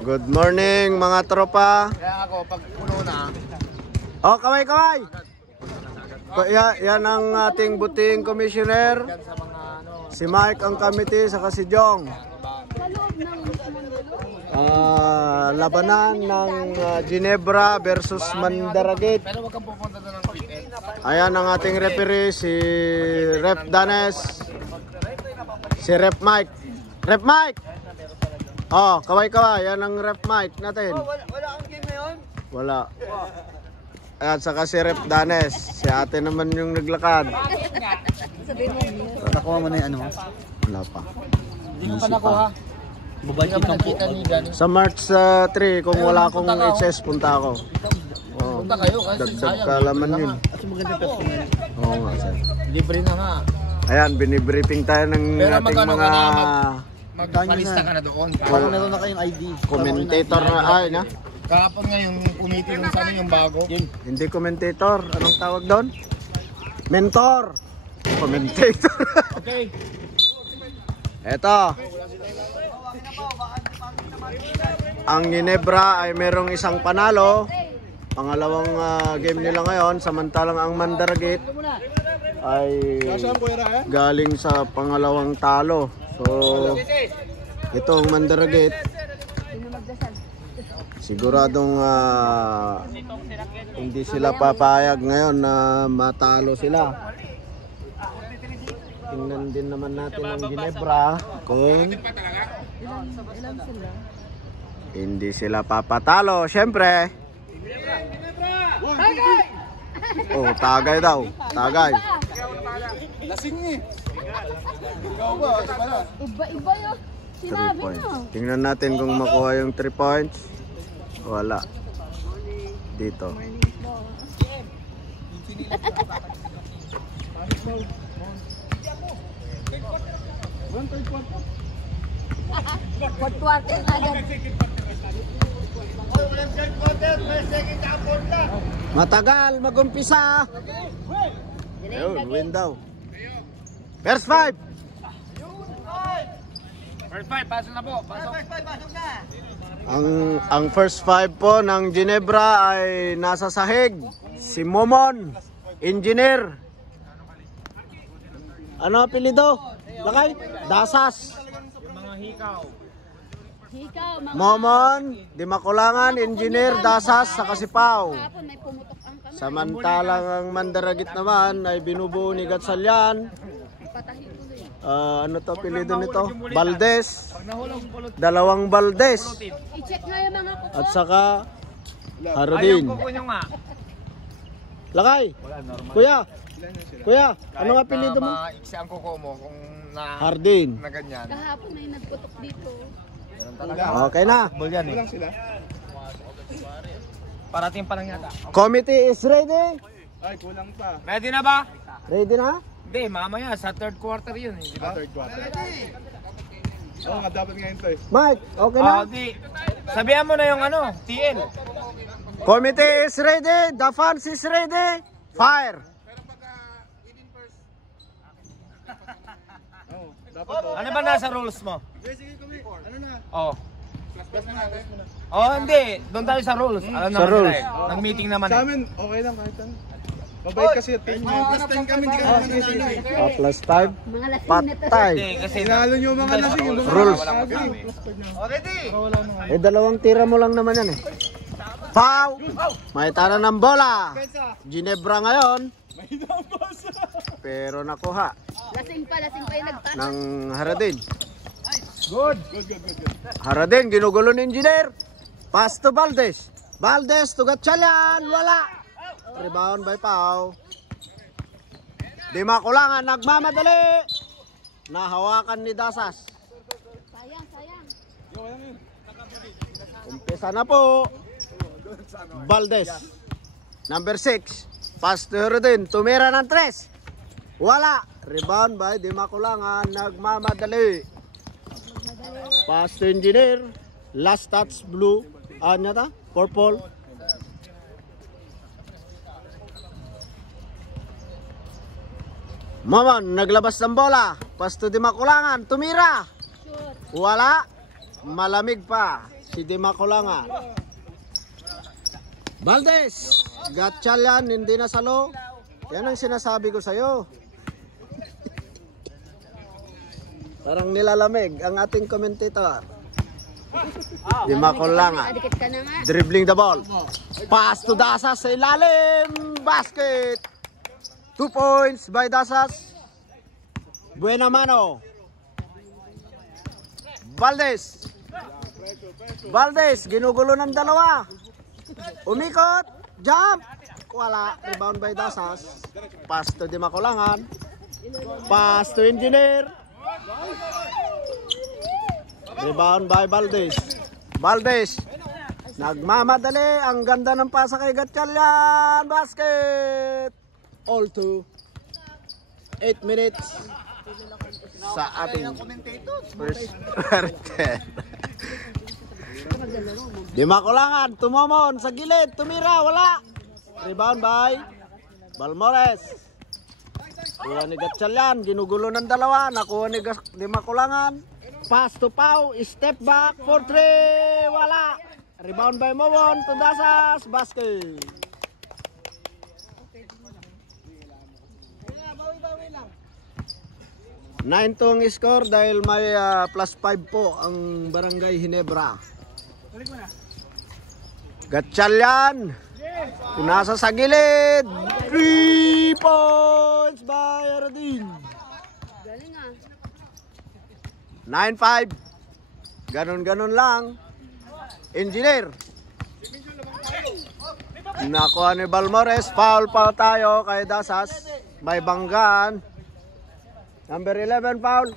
Good morning mga tropa. Kaya ako pag puno na. Oh, kaway. Yan ang ating buting commissioner. Si Mike ang committee saka si Jong. Labanan ng Ginebra versus Mandaragit. Pero wag kang pupunta doon ng weekend. Ayan ang ating referee, si Rep Danes. Si Rep Mike. Rep Mike! Oh, kaway. Yan ang Rep Mike natin. Wala ang game ngayon? Wala. At saka si Rep Danes. Si ate naman yung naglakad. Nakuha mo na yung ano? Wala pa. Hindi ko pa nakuha. Babalik Hindi naman nakita ni Danny. Sa March 3, kung wala akong HS, punta ako. Oh, Punta kayo kasi dagdag sayang. kalaman yun. Kasi maganda personal. Oo nga, sir. Libre na nga. Ayan, binibriefing tayo ng Pero ating magkano mga ka na magpalista ka na doon. Parang meron na kayong ID. commentator na. Ay, na? Kahapon nga yung committee nung sana yung bago. Hindi commentator. Anong tawag doon? Mentor. Commentator. Okay. Eto. Ang Ginebra ay merong isang panalo. Pangalawang game nila ngayon. Samantalang ang Mandaragit ay galing sa pangalawang talo. So, itong Mandaragit siguradong hindi sila papayag ngayon na matalo sila. Tingnan din naman natin ang Ginebra kung hindi sila papatalo. Siyempre, oh, tagay daw. Tagay. Lasing ni. Ikaw ba? Iba yun. 3 Sinabi points. nyo. Tingnan natin kung makuha yung 3 points. Wala. Dito. Quarter agad. Matagal mag-umpisa. Ayun, win daw. First 5. First five, pasok na po. Pasok. Ang first 5 po ng Ginebra ay nasa sahig. Si Momon, engineer. Ano apelido? Lakay? Dasas. Hikaw, mga Momon, Di Makulangan, engineer, Dasas, sa Kasipaw. hapon may pumutok ang kamay. Samantalang ang Mandaragit naman ay binubuo ni Gatsalyan. Patahin tuloy. Ano to apelido nito? Valdez. Dalawang Valdez. I-check nga yung mga kuko. At saka Harodin. Kukunyo nga. Lakay. Kuya, anong apelido mo? Maiksi ang kuko mo kung na Hardin. na ganyan. Kahapon may nagputok dito. Okay na. Bulyan eh. Parating pa lang yata. Committee is ready. Ay, kulang pa. Ready na ba? Ready na? Hindi, mamaya sa third quarter yun eh, di ba? Third quarter. Oo nga, dapat ngayon to eh. Mike, okay na? Di. Sabihan mo na yung ano, TL. Committee is ready. The fans is ready. Fire. Ano ba nasa rules mo? Ano na? Oh. Oh, hindi. Doon tayo sa rules. Alam Sa naman rules. nila eh. Nag-meeting naman Sa eh. amin, okay lang kahit ano. Mabait kasi yung team niya. Last time kami, hindi kami mananalo eh. Plus 5. Mga lasing na to. Patay. Hindi, kasi Sinalo nyo mga lasing. Yung mga Rules. Already! Dalawang tira mo lang naman yan eh. Foul! May tara ng bola. Ginebra ngayon. Pero nakuha Lasing pa yung nagpass. ng Haradin. Good! Haradin, ginugulo ni engineer. Pass to Valdez. Valdez to Gatchalian. Wala. Rebound by Pau. Di Makulangan, nagmamadali. Nahawakan ni Dasas. Sayang. Umpisa na po. Valdez. Number 6. Pass to Haradin. Tumira ng 3. Wala. Rebound by Di Makulangan. Nagmamadali. Pass to engineer. Last touch blue. Ano ta? Purple. Momon, naglabas ng bola. Pasto Di Makulangan, tumira. Wala. malamig pa si Di Makulangan. Valdez, gatchal yan, hindi na salo. Yan ang sinasabi ko sa'yo. Parang nilalamig ang ating commentator. Di Makulangan. Adikit ka na nga. Dribbling the ball. Pass to Dasas sa ilalim. Basket. 2 points by Dasas. Buena mano. Valdez. Valdez, ginugulo ng dalawa. Umikot. Jump. Wala. Rebound by Dasas. Pass to Di Makulangan. Pass to Engineer. Rebound by Valdez. Valdez. Nagmamadali. Ang ganda ng pasa kay Gatchal yan. Basket. All to 8 minutes sa ating first quarter. Di Makulangan. Tumomon sa gilid. Tumira. Wala. Rebound by Balmores. Kuha ni Gatchal yan. Ginugulo ng dalawa. Nakuha ni Di Makulangan. Pass to Pau, step back for 3, wala. Rebound by Mawon to Dasas, basket. Nine tong score dahil may plus 5 po ang Barangay Ginebra. Gatchal yan. Punasa sa gilid. 3 points by Aradin. Galing ah. 9-5. Ganon-ganon lang. Engineer. Nakuha ni Balmores. Foul pa tayo kay Dasas. May banggaan. Number 11 foul.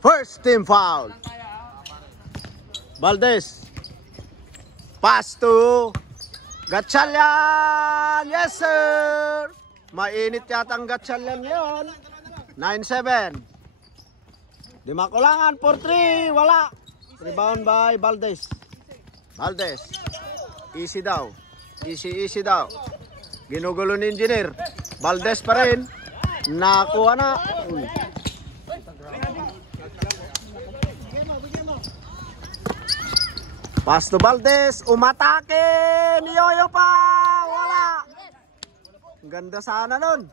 First team foul. Valdez. Pass to Gatchal yan. Yes sir. Mainit yata ang Gatchal yan ngayon. 9-7. Di Makulangan for 3, wala. Rebound by Valdez. Valdez. Easy daw. Easy daw. Ginugulo ni Engineer. Valdez pa rin. Nakuha na. Pass to Valdez. Umatake. Niyoyo pa. Wala. Ang ganda sana nun.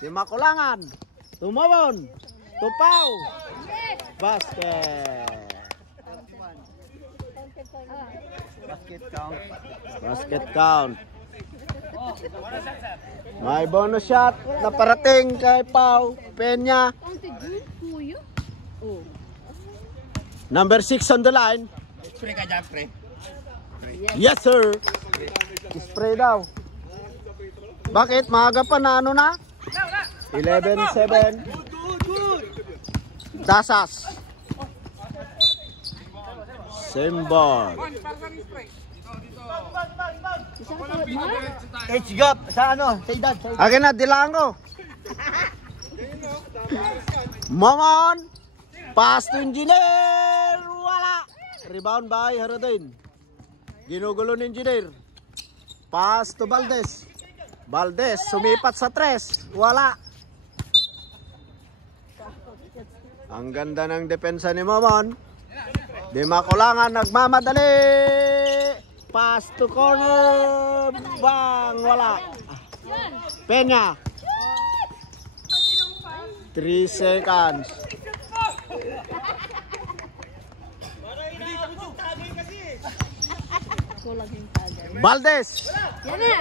Di Makulangan. Tumawon. Tupaw. Basket. Basket count. May bonus shot na parating kay Pau Peña. Number 6 on the line. Spray ka dyan, spray. Yes sir. Spray daw. Bakit? Maaga pa na ano na? 11-7. Dasas. Same ball. H-gap sa ano? Sa edad. Akin na, Dilango. Momon. Pass to Engineer. Wala. Rebound by Haradin. Ginugulo ni Engineer. Pass to Valdez. Valdez sumipat sa 3. Wala. Ang ganda ng depensa ni Momon. Di Makulangan nagmamadali. Pass to corner. Bang. Wala. Peña. 3 seconds. Valdez. Yan na.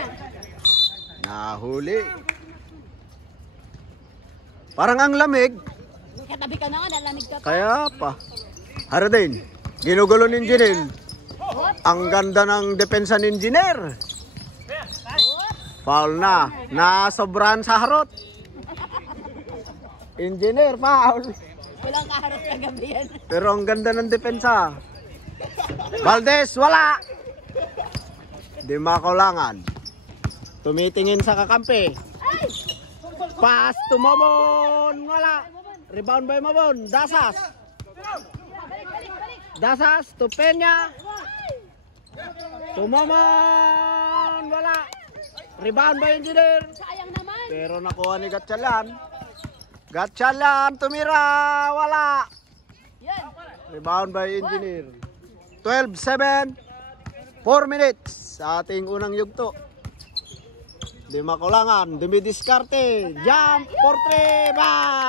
Nahuli. Parang ang lamig. Katabi ka na nga, nalamig ka pa. Kaya pa. Haradin. Ginugulo ni Engineer. Ang ganda ng depensa ni Engineer. Foul na. Nasobrahan sa harot. Engineer, foul. Walang kaharap kagabi yan. Pero ang ganda ng depensa. Valdez, wala. Di Makulangan. Tumitingin sa kakampi. Pass to Momon. Wala. Rebound by Momon. Dasas. Dasas to Peña. To Momon. Wala. Rebound by Engineer. Sayang naman. Pero nakuha ni Gatchalan. Gatchalan tumira. Wala. Yan. Rebound by Engineer. 12-7. 4 minutes sa ating unang yugto. Di makulangan. Dumidiskarte. Jump for 3. Bang!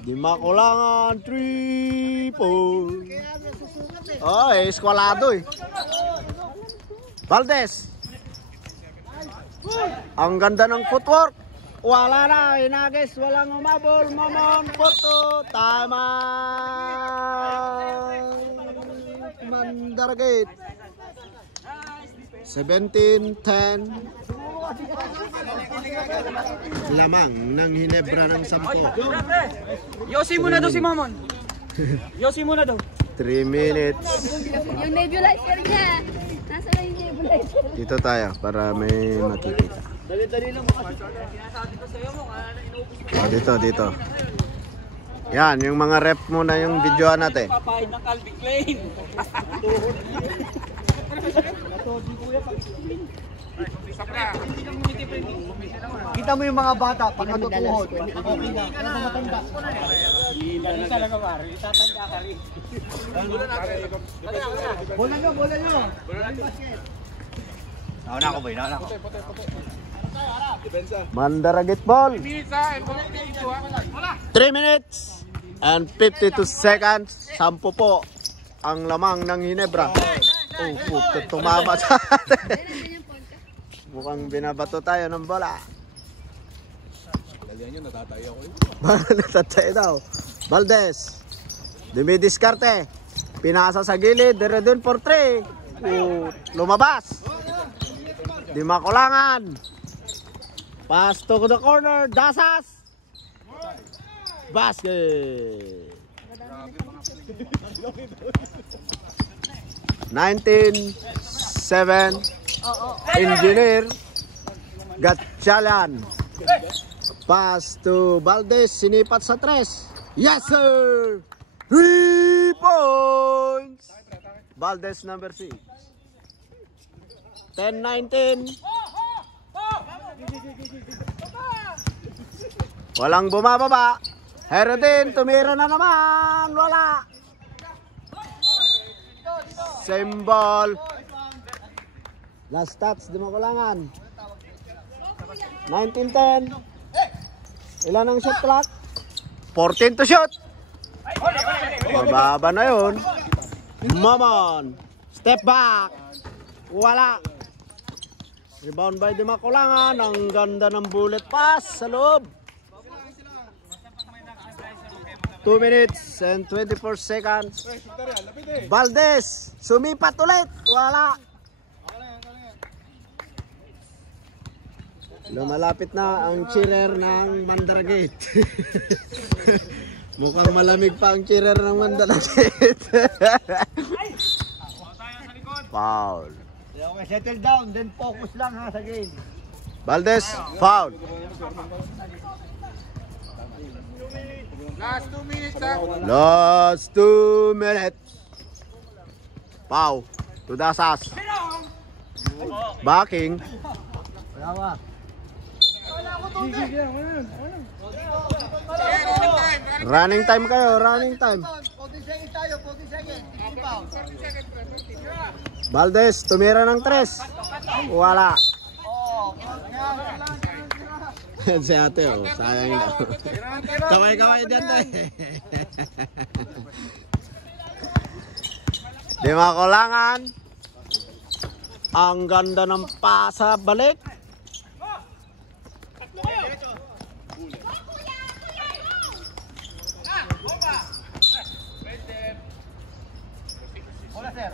Di makulangan. 3 points. Oh, eskwalado eh. Valdez. Ang ganda ng footwork. Wala na, Inagis, walang umabol. Momon, Porto, tama. Mandaragate. 17-10. Lamang ng Hinebra ng 10. Yosi muna daw si Mamon. Yosi muna daw. 3 minutes. Yung nebulizer niya. Nasa na yung nebulizer? Dito tayo para may makikita. Dali-dali lang mo kasi sinasabi ko sa iyo mo, Oh, dito. Yan, yung mga rep muna yung videoan natin. papahid ng Calvin Klein. Kita mo yung mga bata pagkatutuhod. Okay na. Ano ba matanda? Hindi talaga pare. Itatanda ka rin. Bola nyo. Nauna ako boy, nauna ako. Mandaragit ball. 3 minutes and 52 seconds. 10 po ang lamang ng Hinebra. Oh, puto, tumama sa atin. Mukhang binabato tayo ng bola. Dalihan nyo, natatay ako. Natatay daw. Valdez. Dumidiskarte. Pinasa sa gilid. Dire din for 3. Lumabas. Di makulangan. Pass to the corner. Dasas. Basket. 19-7. Engineer. Gatchalan. Pass to Valdez. Sinipat sa 3. Yes sir. 3 points. Valdez number 6. 10-19. Walang bumababa. Herodin, tumira na naman. Wala. Same ball. Last touch, di makulangan. 19-10. Ilan ang shot clock? 14 to shoot. Mababa na yun. Mamon. Step back. Wala. Rebound by Di Makulangan. Ang ganda ng bullet pass sa loob. 2 minutes and 24 seconds. Valdez. Sumipat ulit. Wala. Lumalapit na ang cheerer ng Mandaragate. Mukhang malamig pa ang cheerer ng Mandaragate. Foul. Okay, settle down, then focus lang ha sa game. Valdez, foul. Last 2 minutes ha. Last 2 minutes. Pau. To Dasas. Backing. Wala. Running time kayo, running time. 40 seconds tayo, 40 seconds. Valdez, tumira ng 3. Wala. Si ate, oh, sayang daw. Kaway-kaway dyan tayo. Di Makulangan. Ang ganda ng pasa balik. Bola, sir.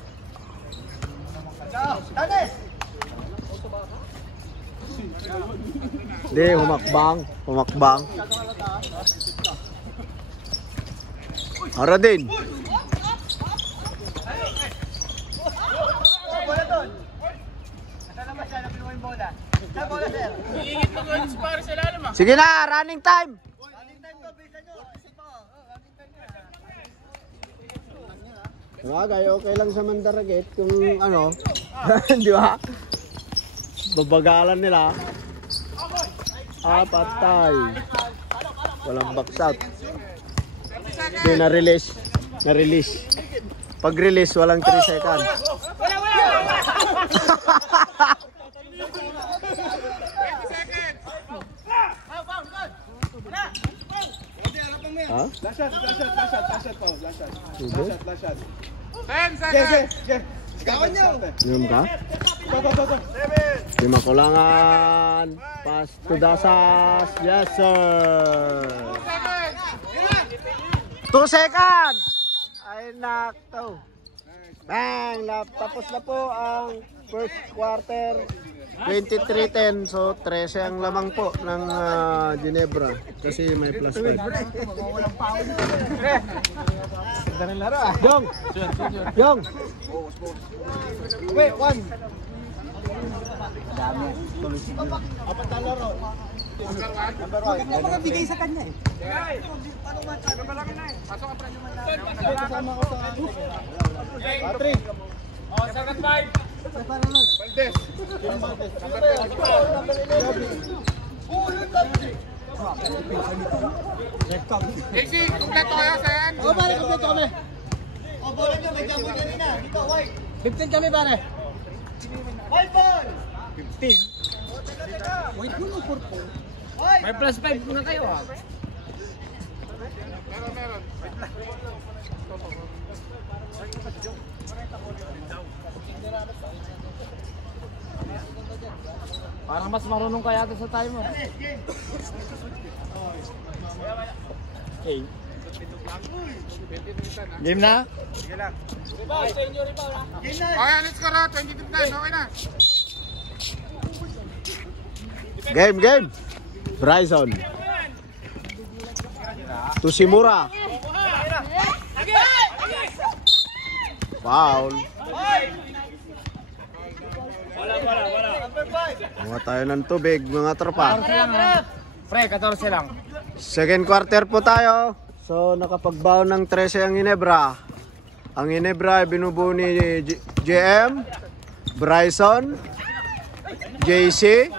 Tanis! Di, humakbang. Haradin. Bola doon. Asa naman siya, napinuha yung bola. Sa bola, sir. Iingit mo ko yung para sa lalim ah. Sige na, running time. Running time ko, bisa nyo. Running time nyo. Bagay, okay lang sa Mandaragate kung ano, di ba? Babagalan nila. Patay. Walang box out. Hindi na-release. Na-release. Pag-release, walang 3 seconds. Ha? Last shot po. Last shot. 10 seconds! Gawin nyo! Minum ka? Lima kulangan. Pass to Dasas. Yes, sir. 2 seconds! Ay, nakto. Bang! Tapos na po ang first quarter. 23-10. So, 13 ang lamang po ng Ginebra. Kasi may plus 5. Jong! Jong! Wait, 1. Apat na laro. Baka bigay sa kanya eh. Kasama ko sa Patrick. Oh, second 5. Valdez. JC, kompleto kayo, Sen. O pare, kompleto kami. O bola nyo, may jumbo dyan na. Dito, white. 15 kami pare. White ball! 15? White ball o purple? May plus 5 na kayo, ah. Meron. Parang mas marunong kaya ito sa timer. Okay. Game na? Okay, let's go na. 22 na. Okay na. Game. Bryson. Tushimura. Foul. Mga tayo ng tubig, mga tropa. Pre, 14 lang. Second quarter po tayo. So, nakapagbaon ng 13 ang Ginebra. Ang Ginebra ay binubuo ni JM, Bryson, JC,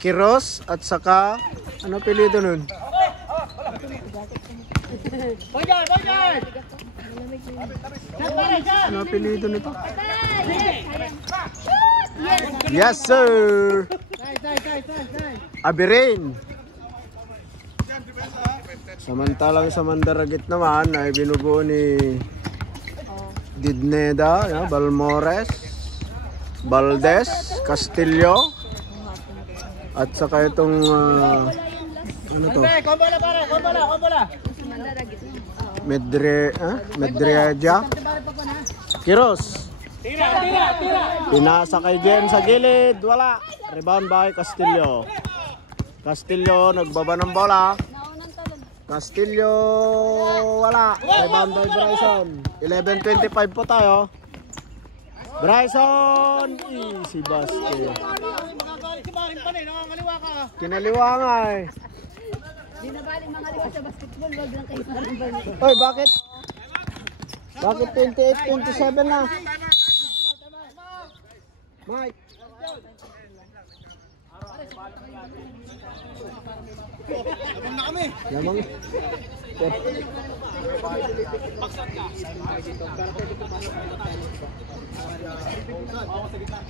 Kiros, at saka, ano apelido nun? Ano apelido nito? Yes, sir! Abirain. Samantalang sa Mandaragit naman ay binubuo ni Didneda, Balmores, Valdez, Castillo, at saka itong ano to? Medreja. Kiros. Pinasa kay Jen sa gilid, wala. Rebound by Castillo. Castillo nagbaba ng bola. Castillo wala. Rebound by Bryson. 11:25 po tayo. Bryson, easy basket. Kinaliwa nga eh. Di na balik mga liwa sa basketball, wag lang kayo marunong. Hoy, bakit? Bakit 28-27 na? Mike. Abang na kami. Lamang.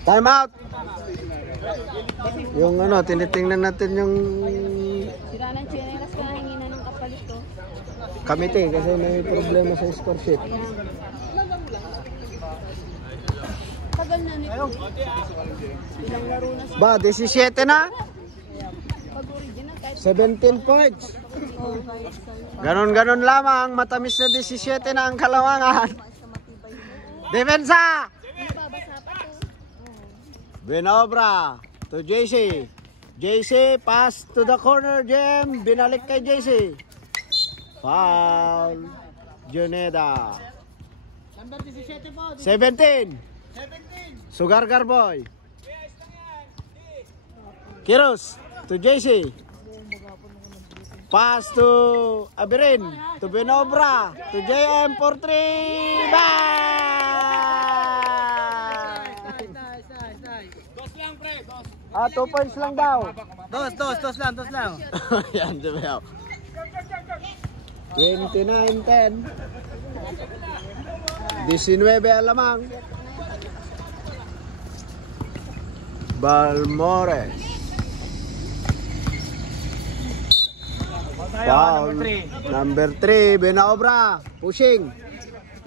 Time out. Yung ano, tinitingnan natin yung Sira ng chinelas ka, hingi na ng kapalit ko. kamite kasi may problema sa score sheet. Tagal na nito. Ilang laro na siya. Ba, 17 na? Pag-original kahit 17 points. kahit sa Ganon-ganon lamang, matamis na 17 na ang Kalawangan. Defensa! babasa pa to. Benobra to JC. JC pass to the corner, Jem. Binalik kay JC. Foul. Juneda. Number 17 po. 17. Sugar Boy. Kiros to JC. Pass to Abirin. To Benobra. To JM for 3. Bang! Ah, 2 points lang daw. Dos lang. Yan, dibayaw. 29-10. 19 ang lamang. Balmores. Foul. Number 3, Benaobra. Pushing.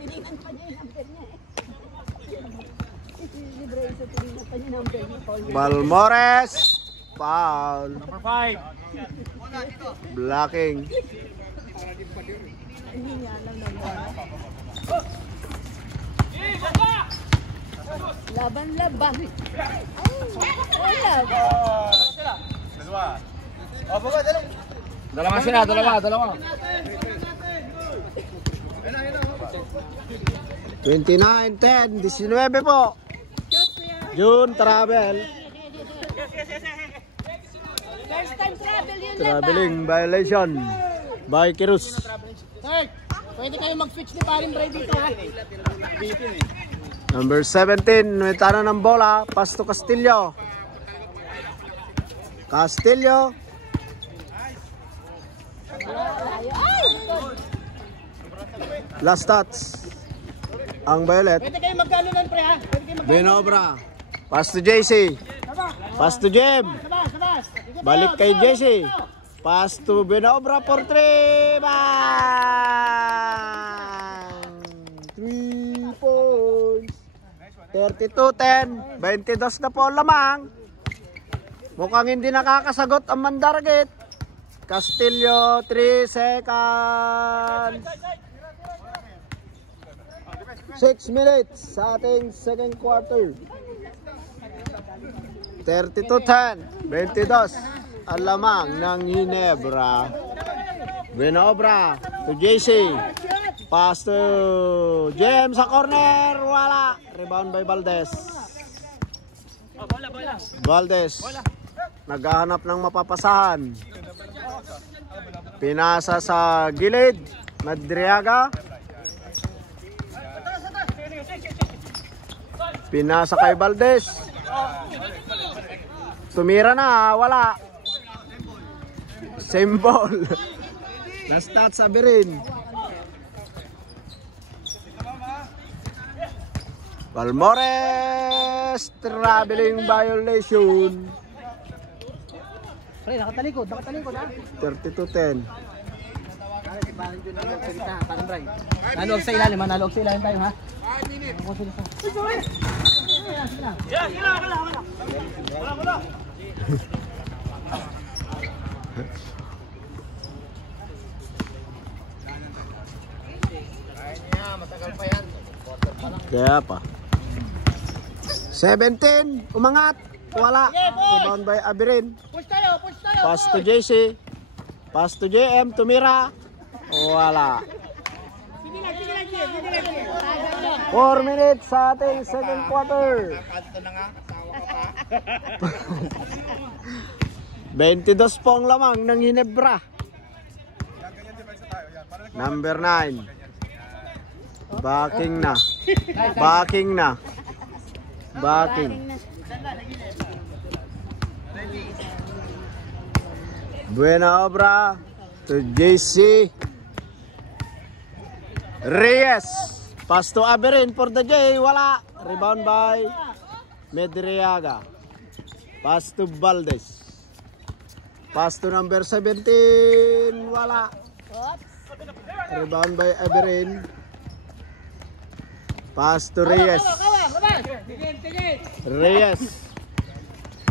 Tinignan pa niya yung number niya eh. Libre isa, tinignan pa niya yung number niya. Balmores. Foul. Number 5. Blocking. Hindi niya alam number. Laban-laban. Dalawa sila, dalawa. 29-10. 19 po. June travel. First time travel yun, Traveling violation by Kirus. Pwede kayo mag-switch ni Paring Bray dito ha. Number 17, may tana ng bola. Pass to Castillo. Castillo. Last touch. Ang Violet. Pwede kayo mag-ganunan pre ha. Pwede kayo Benobra. Pass to JC. Pass to Jem. sabas. Balik kay JC. Pass to Benobra for 3. Bang! 3 points. 32-10. 22 na po lamang. Mukhang hindi nakakasagot ang Mandaragit. Castillo, 3 seconds. 6 minutes sa ating second quarter. 32-10. 22 ang lamang ng Ginebra. Benobra to JC. Pass to James sa corner. Wala. Rebound by Valdez. Valdez. Naghahanap ng mapapasahan. Pinasa sa gilid. Madriaga. Pinasa kay Valdez. Tumira na. Wala. Same ball. Na-stat sa Birin. Balmores. Traveling violation. Pre, nakatalikod ha. 32-10. Paring Bray. Naluog sa ilalim tayo ha. 5 minutes. Kaya pa. 17. Umangat. Wala. Rebound by Abirin. Push tayo. Pass to JC. Pass to JM. Tumira. Wala. 4 minutes sa ating second quarter. 22 po ang lamang ng Ginebra. Number 9. Backing na. Buena obra to JC Reyes. Pass to Aberin for the J. Wala. Rebound by Medriaga. Pass to Valdez. Pass to number 17. Wala. Rebound by Aberin. Pass to Reyes.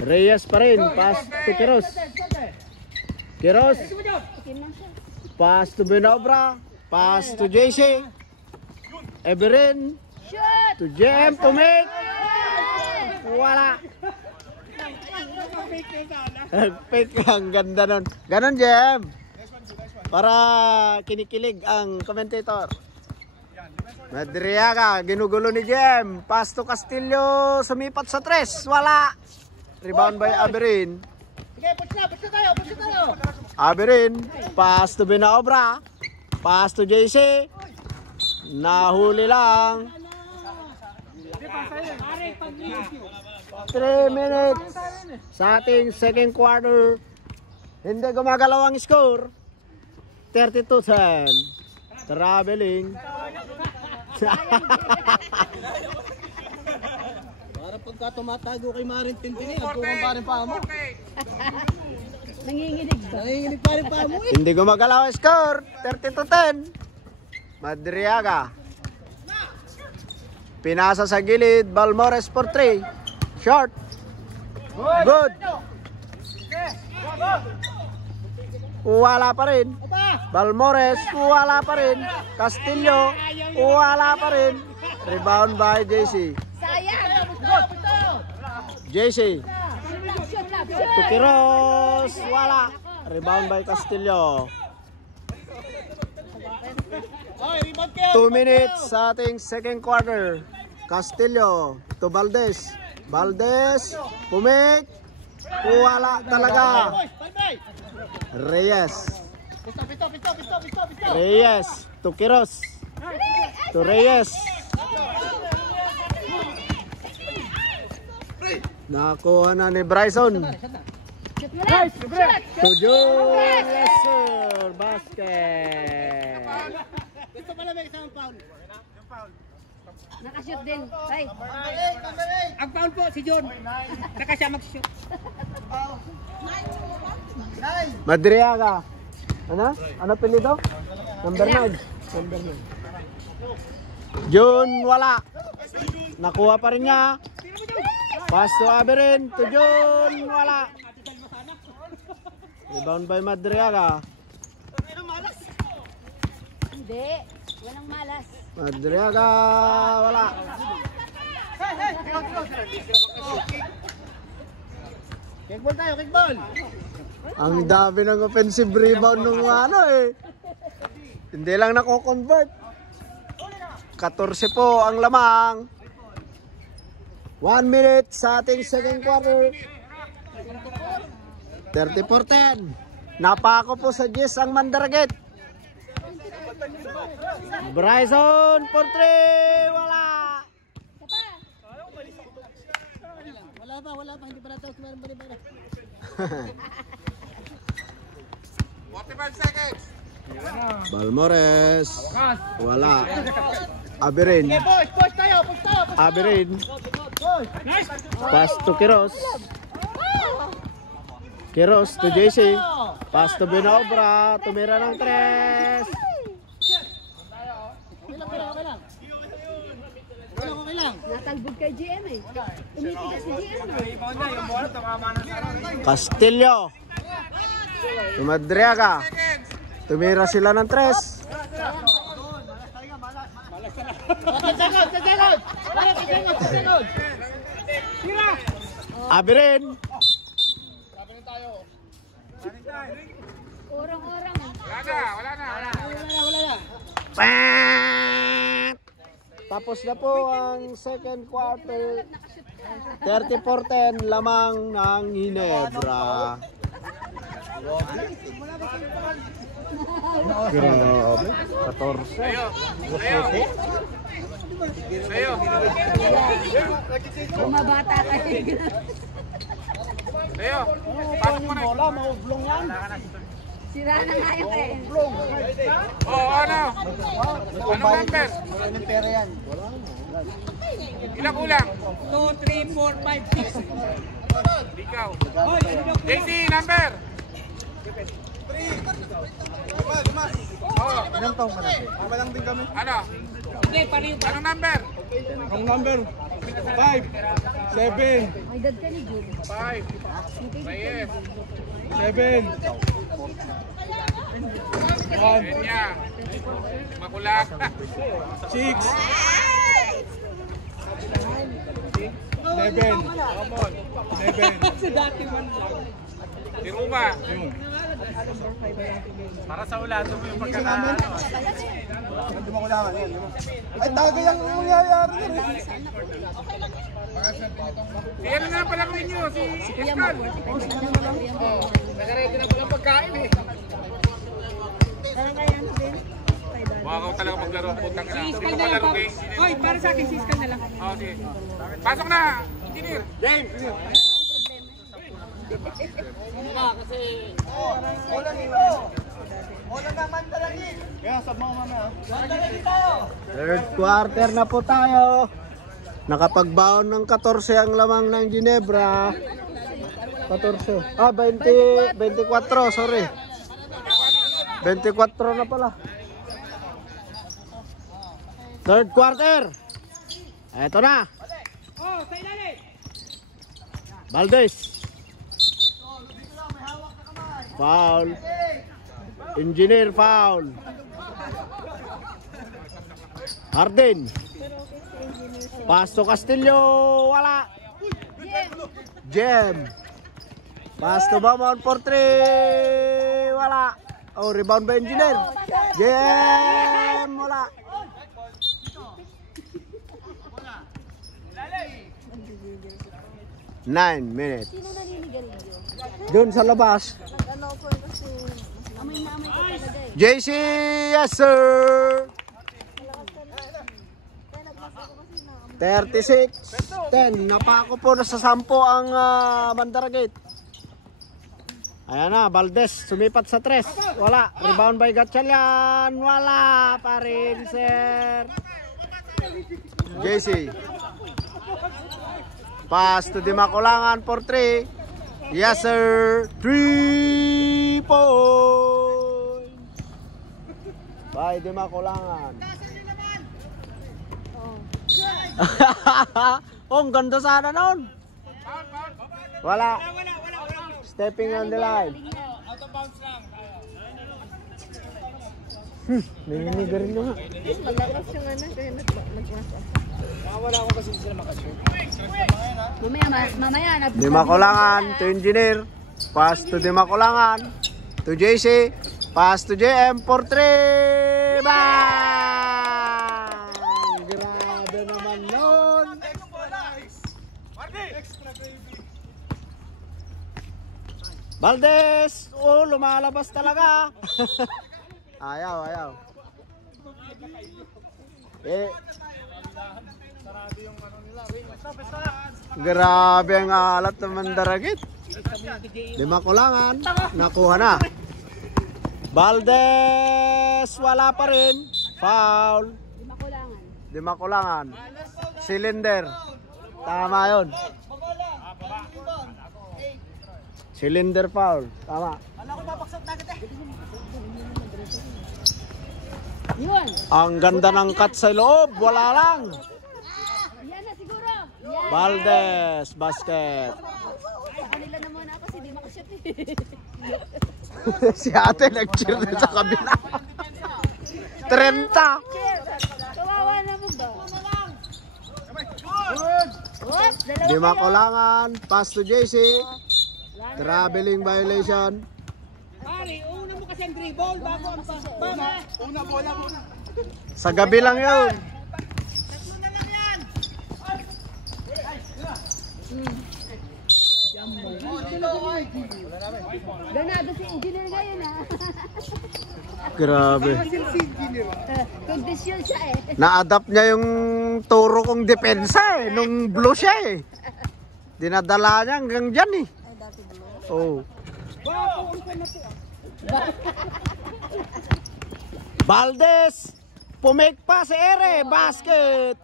Reyes pa rin. Pass to Quiros. Pass to Benobra. Pass to JC. Everin. To JM to make. Wala. Pick. Ang ganda nun. Ganon JM. Para kinikilig ang commentator. Madriaga. Ginugulo ni JM. Pass to Castillo. Sumipat sa 3. Wala. Rebound by Everin. Sige, push na tayo. Aberin, pass to Benaobra, pass to JC, nahuli lang. 3 minutes sa ating second quarter. Hindi gumagalaw ang score. 32,000. Traveling. Para pagka tumatago kay Marin Tintin, agpukan pa rin pa mo. Nanginginig ba? Nanginginig pa rin pa mo eh. Hindi gumagalaw ang score. 32-10. Madriaga. Pinasa sa gilid. Balmores for 3. Short. Good. Wala pa rin. Balmores, wala pa rin. Castillo, wala pa rin. Rebound by JC. Sayang! JC. Shoot lang! Tukiros, wala. Rebound by Castillo. 2 minutes sa ating second quarter. Castillo to Valdez. Valdez, pumik. Wala talaga. Reyes. Reyes to Quiros. To Reyes. Nakuha na ni Bryson. Shoot mo lang! Shoot! To June. Yes sir. Basket. Gusto pala may isang foul. Nakashoot din. Ay! Ang foul po si John. Saka siya mag-shoot. Madriaga. Ano? Ano apelyido? Number 9. Number 9. June, wala. Nakuha pa rin niya. Pass to Aberin. To June, wala. Rebound by Madriaga. Hindi. Walang malas. Madriaga, wala. Kickball tayo, kickball. Ang dami ng offensive rebound nung ano eh. Hindi lang nako-convert. 14 po ang lamang. 1 minute sa ating second quarter. 34-10. Napako po sa Jess ang Mandaraget. Bryson for 3. Wala. Wala pa, hindi pa natin meron bali-bali. 45 seconds. Balmores. Wala. Aberin. Push tayo. Aberin. Pass to Quiros. Quiros to JC. Pass to Binobra. Tumira ng 3. Okay lang. Natalbog kay GM eh. Umitigas si GM eh. Castillo. Madriaga. Tumira sila ng 3. Abirin. Orang-orang eh. Wala na. Pat! Tapos na po ang second quarter. 34-10 lamang ng Ginebra. Grabe. 14. Bumabata kayo. Leo, pasok mo na. Bola, maublong yan. Sira na nga yung kaya. Oo, ano? Anong number? Anong pera yan? Ilang kulang? 2, 3, 4, 5, 6. Ikaw. JC, number? 3. Oo. Ilang taong ka na? Lima lang din kami. Ano? Anong number? Ang number? 5, 7, May dad ka ni Jude. 5. Reyes. 7, 1, Kenya. Makulak. 6, 7, 7. Si Ruma. Yun. Para sa ulato mo yung pagkakaano. Hindi mo kulangan yan. Ay, tagay ang nangyayari yan. Si ano na pala ko inyo? Si Escal. Nag-ready na pala pagkain eh. Parang kaya na din. Wakaw talaga maglaro ang putang na. Hindi ko malaro game. Hoy, para sa akin, siskan na lang. Oo, sige. Pasok na, engineer. Game. Kaya sab mo mamaya. Third quarter na po tayo. Nakapagbaon ng 14 ang lamang ng Ginebra. 14. 24, sorry. 24 na pala. Third quarter. Eto na. Valdez. Foul. Engineer foul. Harden. Pass to Castillo. Wala. Jem. Pass to Bamon for 3. Wala. Oh, rebound by Engineer. Jem. Wala. Nine minutes. Sino naninigarilyo? Doon sa labas. Nag-ano ko kasi amoy na amoy ko talaga eh. JC, yes sir. Kaya nagbasa ko kasi na 36-10. Napako po na sa 10 ang Mandaragate. Ayan na, Valdez sumipat sa 3. Wala. Rebound by Gatchalian. Wala pa rin, sir. JC. Pass to Dimakulangan for 3. Yes, sir. 3 points. By Dimakulangan. Oh, ang ganda sana nun. Wala. Stepping on the line. Naniniga rin nga. malakas yung ano kaya nagmasa. Wala ko kasi sila makashoot. Mamaya na. Dimakulangan to Engineer. Pass to Dimakulangan. To JC. Pass to JM for 3. Bang! Grabe naman yun. Valdez! Oh, lumalabas talaga. Ayaw. Grabe ang alat ng Mandaragit. Dimakulangan. Nakuha na. Valdez! Wala pa rin. Foul. Dimakulangan. Cylinder. Tama yun. Cylinder foul. Tama. Ang ganda ng cut sa loob. Wala lang. Yan na siguro. Yan. Valdez. Basket. Sa kanila na muna kasi di makashoot eh. Si ate nag-cheer na sa kabila. 30. Kawawa na mo ba? Dimakulangan. Pass to JC. Traveling violation. Pare, una mo kasi ang dribble bago ang Una bola muna. Sa gabi lang yun. Ganado si engineer ngayon ha. Grabe. Kondisyon siya eh. Na-adapt niya yung turo kong depensa eh. Nung blue siya eh. Dinadala niya hanggang dyan eh. Oh. Valdez! Pumake pa si Ere! Basket!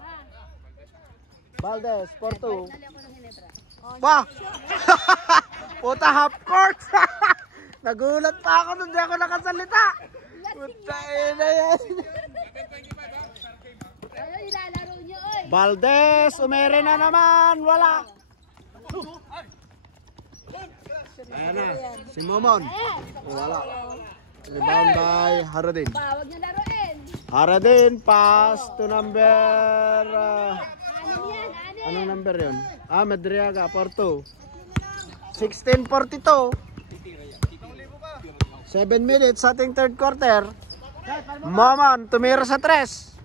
Valdez, 4-2. Pa! Puta half court! Nagulat pa ako nung di ako nakasalita. Puta ina yan. Ano ilalaro niyo oy? Valdez, umere na naman. Wala. Ayan na, si Momon. Wala. Rebound by Haradin. Bawag na laruin. Haradin, pass to number... Anim yan, anim. anong number yun? Madriaga, 4-2. 16:42. 7 minutes sa ating third quarter. Momon, tumira sa 3.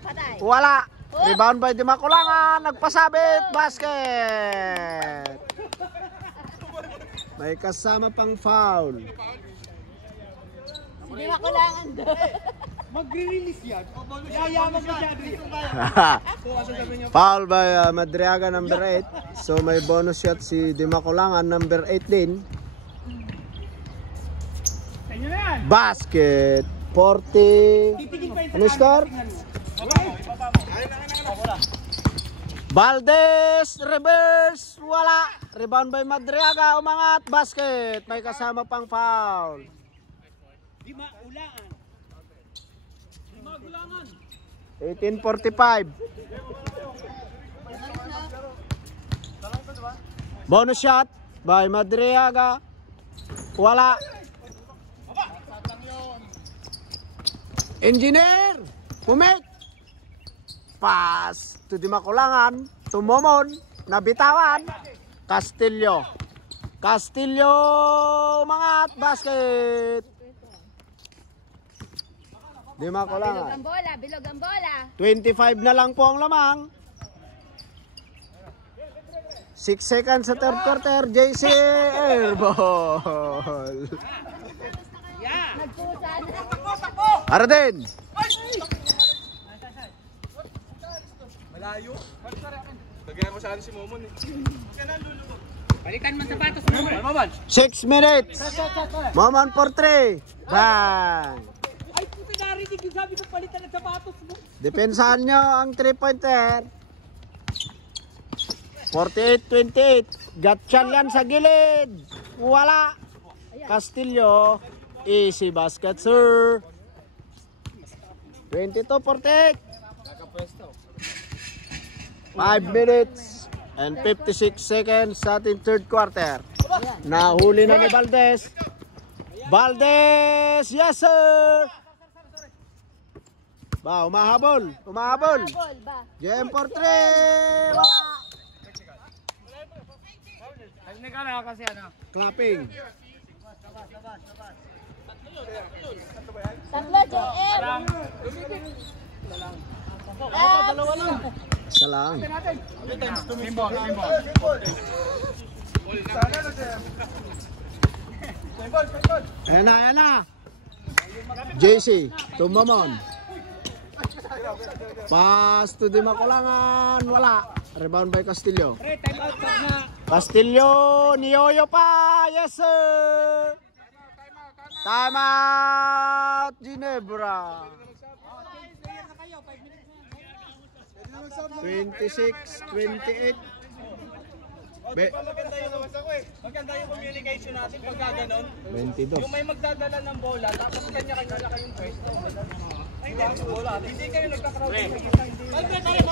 Patay. Wala. Rebound by Dimakulangan. Nagpasabit. Basket. May kasama pang foul. Hindi makulangan doon. magre-release yan. Yayaman ka siya dito. Foul by Madriaga number 8. So may bonus shot si Dimakulangan number 8 din. Basket. 40. Ano score? Valdez, reverse, wala. Rebound by Madriaga, umangat, basket. May kasama pang foul. 18:45. Bonus shot by Madriaga. Wala. Engineer, pumit. Pass to di makulangan. Tumomon, nabitawan. Castillo. Castillo, umangat, basket. Di makulangan. Bilog ang bola. 25 na lang po ang lamang. 6 seconds sa third quarter. JC airball. Nagpusan. Arden. Malayo. Lagyan ko sa akin si Momon eh. Balikan mo sapatos mo. 6 minutes. Moment for 3. Bang. Ay, puti narinig yung sabi ko palitan ng sapatos mo. Depensahan nyo ang 3-pointer. 48-28. Gatchan yan sa gilid. Wala. Castillo. Easy basket, sir. 22-48. 5 minutes and 56 seconds sa ating third quarter. Nahuli na ni Valdez. Valdez, yes sir. Ba, umahabol. Umahabol. Ball ba? JM for 3. Wala. Technical na kasi ano. Clapping. Tatlo, JM. Isa lang. Ayan na, ayan na. JC, tumamon. Pass to di makulangan. Wala. Rebound by Castillo. Pre, time out pag na. Castillo, niyoyo pa. Yes sir. Time out, Ginebra. 26-28. Maganda yung communication natin pag gano'n. 22. Yung may magdadala ng bola, tapos kanya-kanya lang kayong pwesto. Ay, hindi yung bola. Hindi kayo nagkakrowd.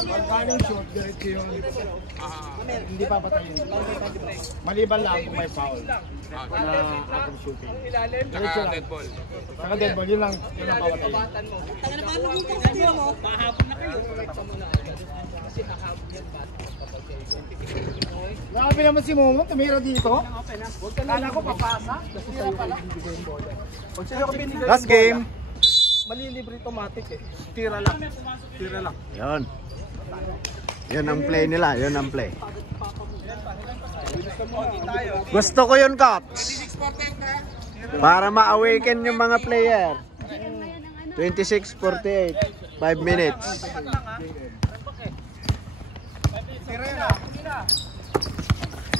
Pagkaling short, diretso yun. Hindi pa patayin. Maliban lang kung may foul. Na after shooting. Ilalim. Diretso lang. Saka dead ball, yun lang pawatayin. Batan mo. Pahapon na kayo. Kasi nakahabol yan bata kapag kayo scientific. Grabe naman si Momo, tumira dito. Kala ko papasa. Tira pala. Pag sila ko binigay Last game. malilibre automatic eh. Tira lang. Tira lang. Yun. Yun ang play nila. Yun ang play. Gusto ko yun, Coach. Para ma-awaken yung mga player. 26-48. 5 minutes.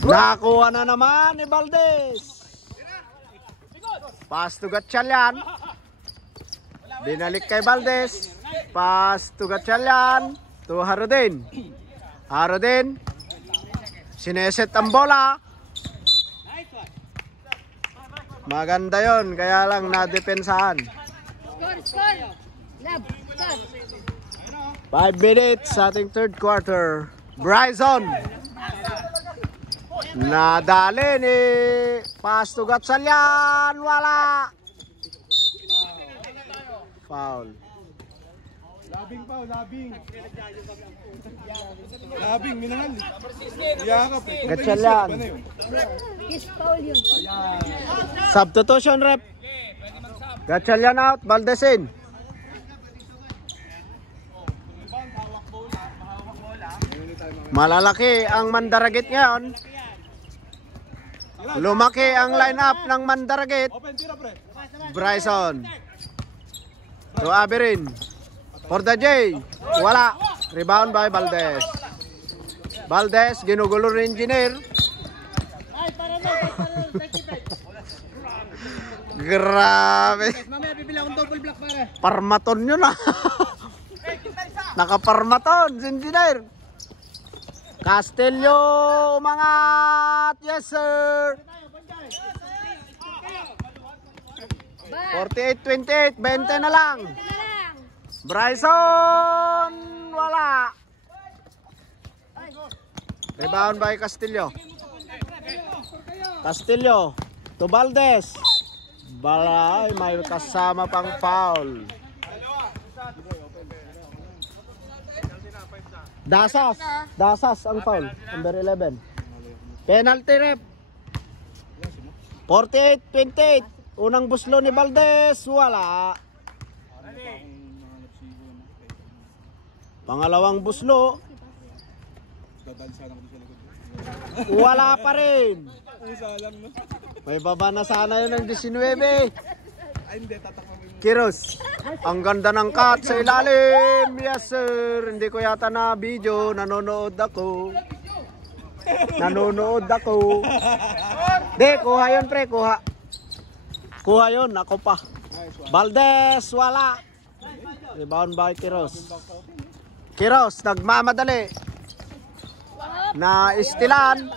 Nakakuha na naman ni Valdez. Pass to Gatchalian. Binalik kay Valdez. Pass to Gatchalian. To Harudin. Harudin. Sineset ang bola. Maganda yon, kaya lang nadepensahan. Score. Lab, score. 5 minutes sa ating third quarter. Bryson. Nadali ni pass to Gatchalian. Wala. Foul. Labing pa, labing. Labing, minahal. Yakap eh. Gatchalian. Kiss foul yun. Substitution rep. Gatchalian out, Valdez in. Malalaki ang Mandaragit ngayon. Lumaki ang lineup ng Mandaragit. Open, tira pre. Bryson. To Aberin. For the J. Wala. Rebound by Valdez. Valdez, ginugulo rin engineer. Grabe. Mamaya bibili akong double block pare. Parmaton yun ah. Nakaparmaton, si Engineer. Castillo, umangat. Yes, sir. 48-28, 20 na lang. Bryson, wala. Rebound by Castillo. Castillo to Valdez. Balay, may kasama pang foul. Dasas ang foul, number 11. Penalty rep. 48-28. Unang buslo ni Valdez, wala. Pangalawang buslo, wala pa rin. May baba na sana yun ng 19. Kiros, ang ganda ng cut sa ilalim. Yes sir, hindi ko yata na video. Nanonood ako. Di, kuha yun pre, kuha. Kuha yun, ako pa. Valdez, wala. Rebound by Kiros. Kiros, nagmamadali. Na istilan.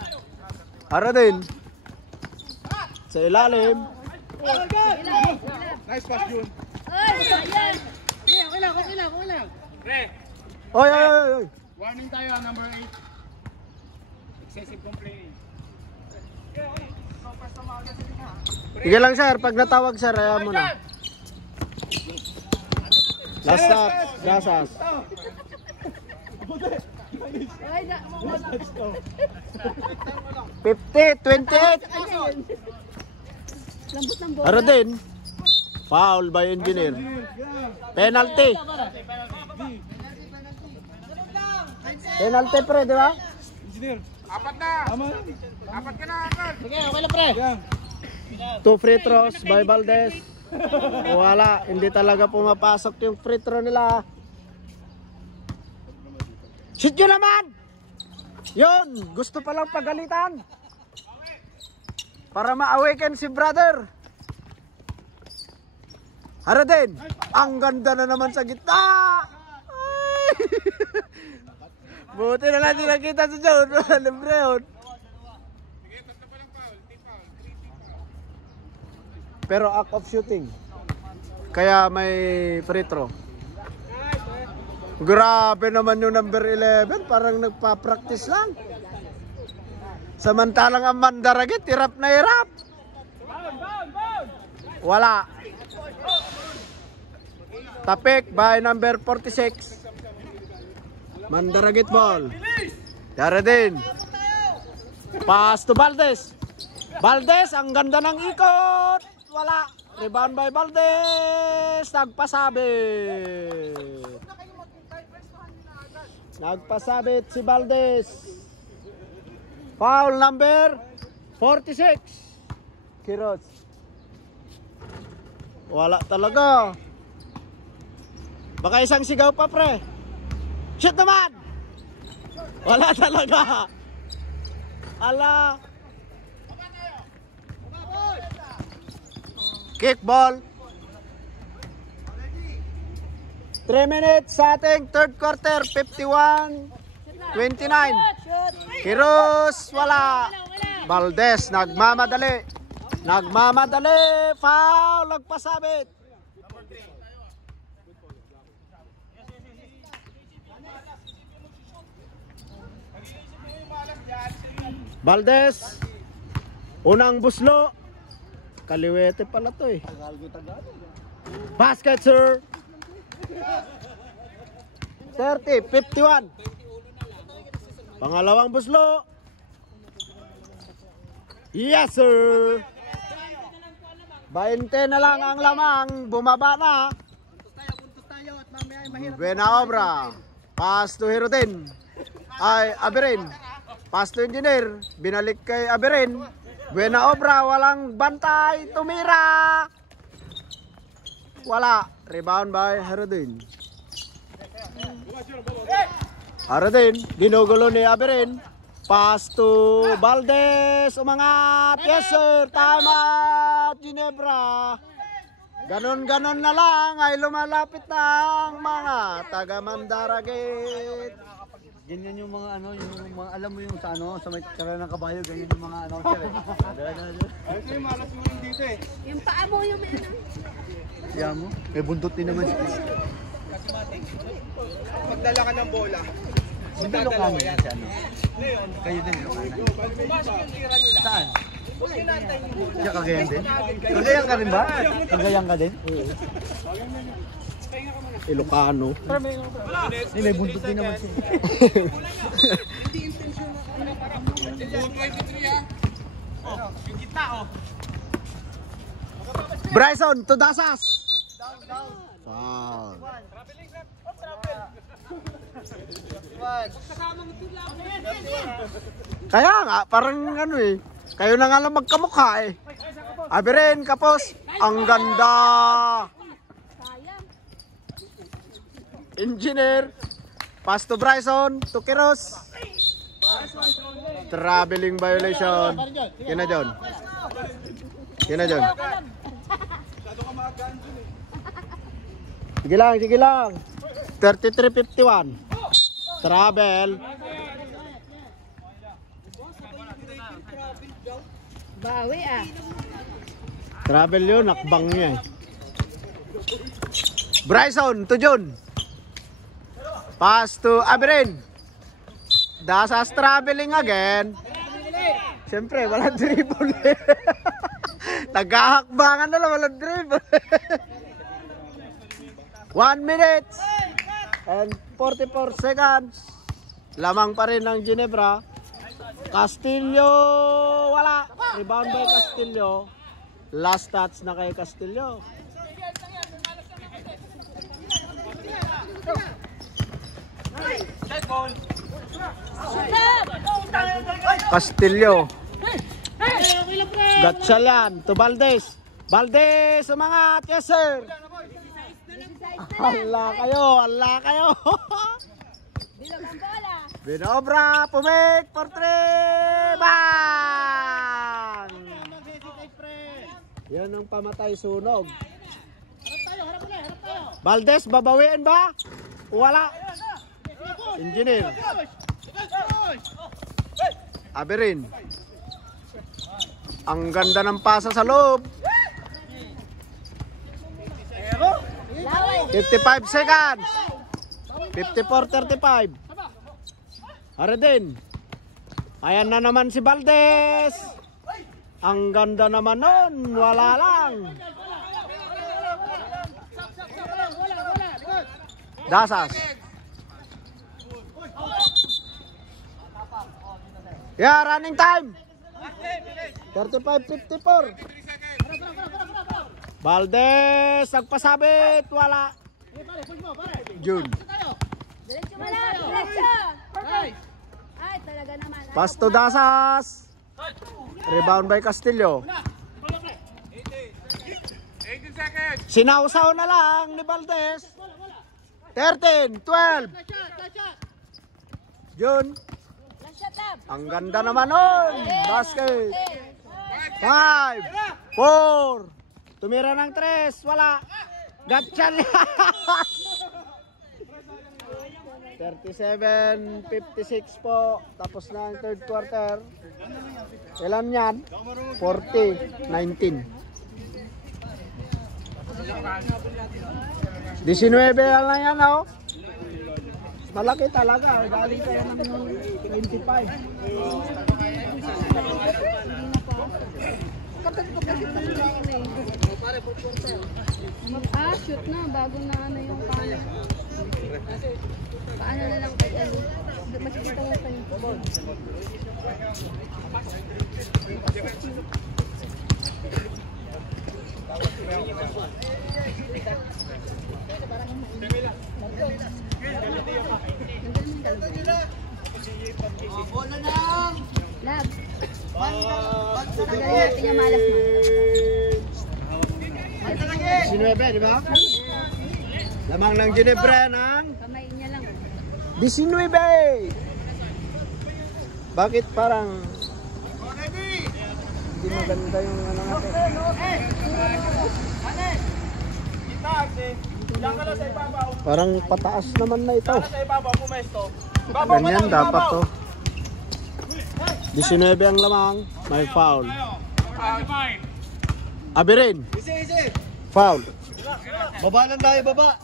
Ara din. Sa ilalim. Nice pass yun. Okay lang. Oy. Warning tayo, number 8. Excessive complaining. Sige lang sir, pag natawag sir, ayaw mo na. Last shot, Dasas. 50-28. Ara din. Foul by Engineer. Penalty. Penalty pre, di ba? Engineer. Apat ka na, Akal. Sige, okay lang pre. 2 free throws by Valdez. Wala, hindi talaga pumapasok yung free throw nila. Shoot nyo naman! Yun, gusto palang pagalitan. Para ma-awaken si brother. Haradin, ang ganda na naman sa gitna. Ay! Buti na lang din nakita sa John. Libre yun. Pero act of shooting. Kaya may free throw. Grabe naman yung number 11. Parang nagpa-practice lang. Samantalang ang Mandaragit, hirap na hirap. Wala. Tapik by number 46. Mandaragit ball. Yara din. Pass to Valdez. Valdez, ang ganda ng ikot. Wala. Rebound by Valdez. Nagpasabit si Valdez. Foul number 46. Kiros. Wala talaga. Baka isang sigaw pa pre. Shoot naman. Wala talaga. Ala. Kickball. 3 minutes sa ating third quarter. 51-29. Kiros, wala. Valdez, nagmamadali. Foul, nagpasabit. Valdez, unang buslo. Kaliwete pala to eh. Basket sir. 30-51. Pangalawang buslo. Yes sir. 20 na lang ang lamang. Bumaba na. Buena obra. Pass to Hirutin. Ay Aberin. Pass to Engineer. Binalik kay Aberin. Buena obra. Walang bantay. Tumira. Wala. Rebound by Hirutin. Aradin, ginugulo ni Aberin. Pass to Valdez. Umangat. Yes sir. Time out. Ginebra. Ganon-ganon na lang ay lumalapit na ang mga taga Mandaragit. Ganyan yung mga ano, yung mga alam mo yung sa ano, sa may karana ng kabayo, ganyan yung mga announcer eh. Ito yung malas mo rin dito eh. Yung paa mo yung may ano. Yan mo, may buntot din naman siya. Magdala ka ng bola. Hindi Ilocano yan si ano. Kayo din Ilocano. Saan? Siya Cagayan din? Cagayan ka rin ba? Cagayan ka din? Ilocano. Hindi, may buntot din naman siya. Bryson, to dasas. Wow. Kaya nga, parang ano eh. Kayo na nga lang magkamukha eh. Abirin, kapos. Ang ganda. Sayang. Engineer. Pass to Bryson. To Kiros. Traveling violation. Yan na John. Yan na John. Sige lang, sige lang. 33-51. Travel. Bawi ah. Travel yun, nakbang niya eh. Bryson to John. Pass to Abirin. Dasas traveling again. Siyempre, walang dribble eh. Nagkahakbangan na lang, walang dribble. 1 minute and 44 seconds. Lamang pa rin ng Ginebra. Castillo, wala. Rebound by Castillo. Last touch na kay Castillo. Castillo. Gatsalan to Valdez. Valdez, umangat. Yes, sir. Allah kayo, Allah kayo. Bilog ang bola. Binobra, pumik, for 3, bang! Yan ang pamatay sunog. Valdez, babawiin ba? Wala. Engineer. Abirin. Ang ganda ng pasa sa loob. 55 seconds. 54-35. Haredin. Ayan na naman si Valdez. Ang ganda naman nun. Wala lang. Dasas. Yeah, running time. 35-54. Valdez, nagpasabit. Wala. June. Diretso mo lang. Diretso. Ay, talaga naman. Pass to Dasas. Rebound by Castillo. 18 seconds. Sinausaw na lang ni Valdez. 13, 12. June. Last shot up. Ang ganda naman nun. Basket. 5, 4. Tumira ng 3. Wala. Gatchan. 37-56 po. Tapos na ang third quarter. Ilan yan? 40-19. 19 lang yan, oh. Malaki talaga. Galing kayo ng 25. Mag-shoot na bago na ano yung paano. Paano na lang kay ano. Makikita mo pa yung Lab. Tagalan natin yung malas mo. 19, di ba? Lamang ng Ginebra ng Kamay niya lang. 19. Bakit parang hindi maganda yung ano natin? Parang pataas naman na ito. Sa ibabaw, pumesto. Ganyan dapat to. 19 ang lamang. May foul. Abirin. Foul. Baba lang tayo, baba.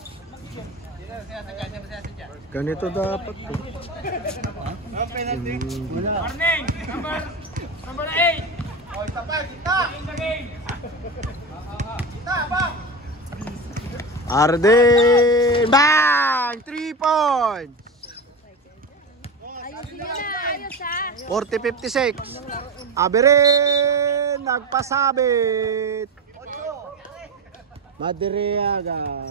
Ganito dapat to. Warning! Number 8! O, isa pa, kita! In the game! Kita, bang! Arden! Bang! 3 points! Ayos yun na, ayos ha. 40-56. Abirin! Nagpasabit! Madriaga.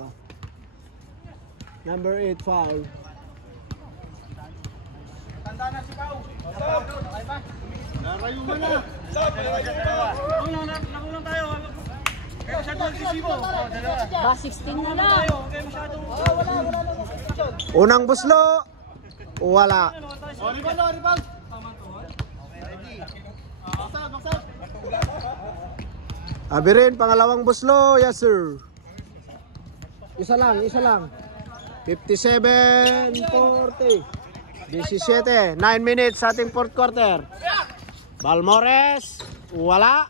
Number 8 foul. Tanda na si Pao. Narayo mo na. Nakulang tayo. Kaya masyadong sisibo. Ba, 16 na lang. Kaya masyadong... Unang buslo. Wala. Ribal. Abirin, pangalawang buslo. Yes, sir. Isa lang. 57-40. 17. 9 minutes sa ating fourth quarter. Balmores. Wala.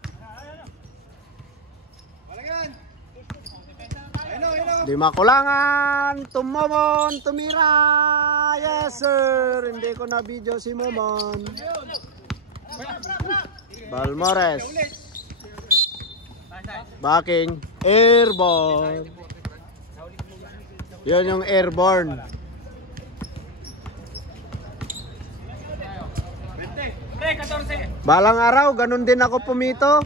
Di makulangan. Tumomon. Tumira. Yes, sir. Hindi ko na video si Momon. Balmores. Backing. Airborne. Yun yung airborne. Pre, 14. Balang araw, ganun din ako pumito.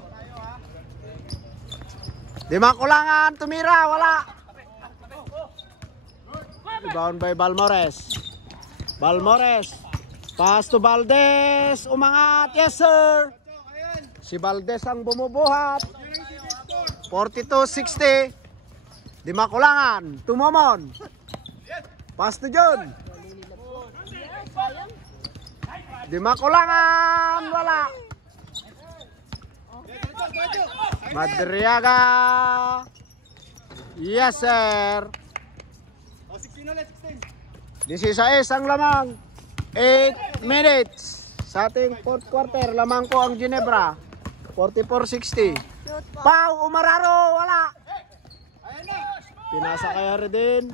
Di makulangan, tumira, wala. Rebound by Balmores. Pass to Valdez. Umangat, yes sir. Si Valdez ang bumubuhat. 42-60. Di makulangan, tumomon. Pass to John. Di makulangan, wala. Madriaga. Yes, sir. 16 ang lamang. 8 minutes. Sa ating fourth quarter, lamang ko ang Ginebra. 44-60. Pau, Umararo, wala. Pinasa kay Hardin.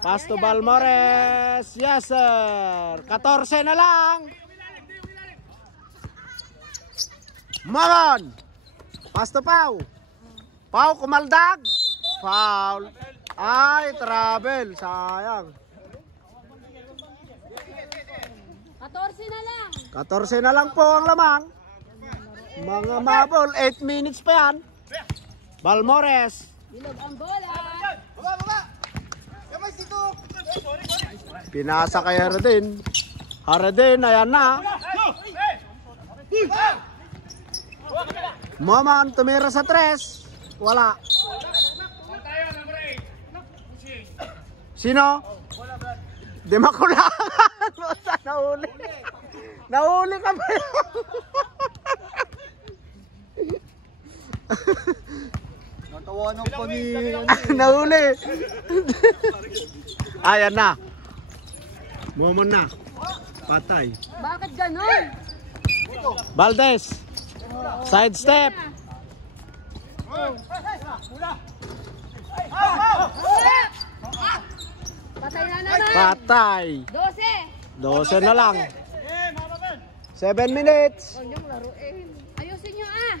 Pass to Balmores. Yes, sir. 14 na lang. Mamon. Pass to Pau. Pau, kumaldag. Foul. Ay, travel. Sayang. 14 na lang. 14 na lang po ang lamang. Mga mabol. 8 minutes pa yan. Balmores. Bilog ang bola. Pinasa kay Hardin. Ayan na. Moman, tumira sa 3. Wala. Sino? Di makulangan. Basta nahuli. Nahuli ka ba? Natawanan pa ni... Nahuli. Ayan na. Momon na. Patay. Bakit ganun? Valdez. Side step. Patay na naman. Patay. 12. 12 na lang. 7 minutes. Huwag niyong laruin. Ayusin niyo ah.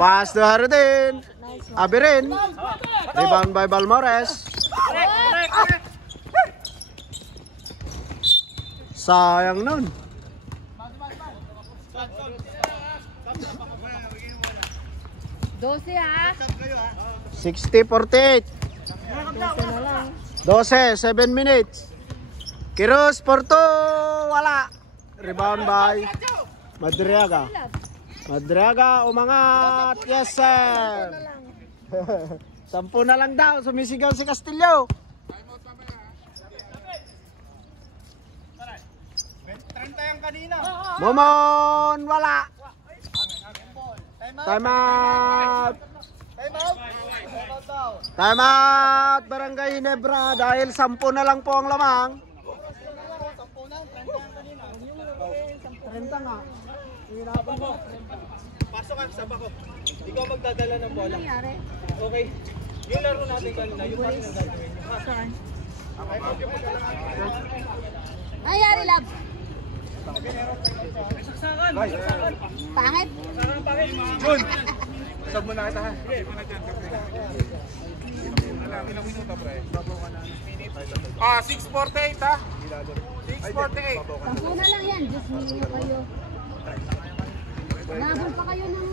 Pass to Hardin. Abirin. Rebound by Balmores. Sayang nun. 12 ha. 60-48. 12, 7 minutes. Kiros, Porto, wala. Rebound by Madriaga. Madriaga, umangat. Yes, sir. 10 na lang daw. Sumisigaw si Castillo. 30 yung kanina. Momon, wala. Time out. Time out, Barangay Ginebra, dahil 10 na lang po ang lamang. 30 nga. Pasok ka sa bako. Ikaw magdadala ng bola. Okay. Yung laro natin kanina, yung parin ang gagawin. Saan? Ay, Yari Lab. Pangit? Jun! Sab mo na kita ha. Ah, 6:48 ha? 6:48. Sampu na lang yan. Diyos mio kayo. Nabol pa kayo ng...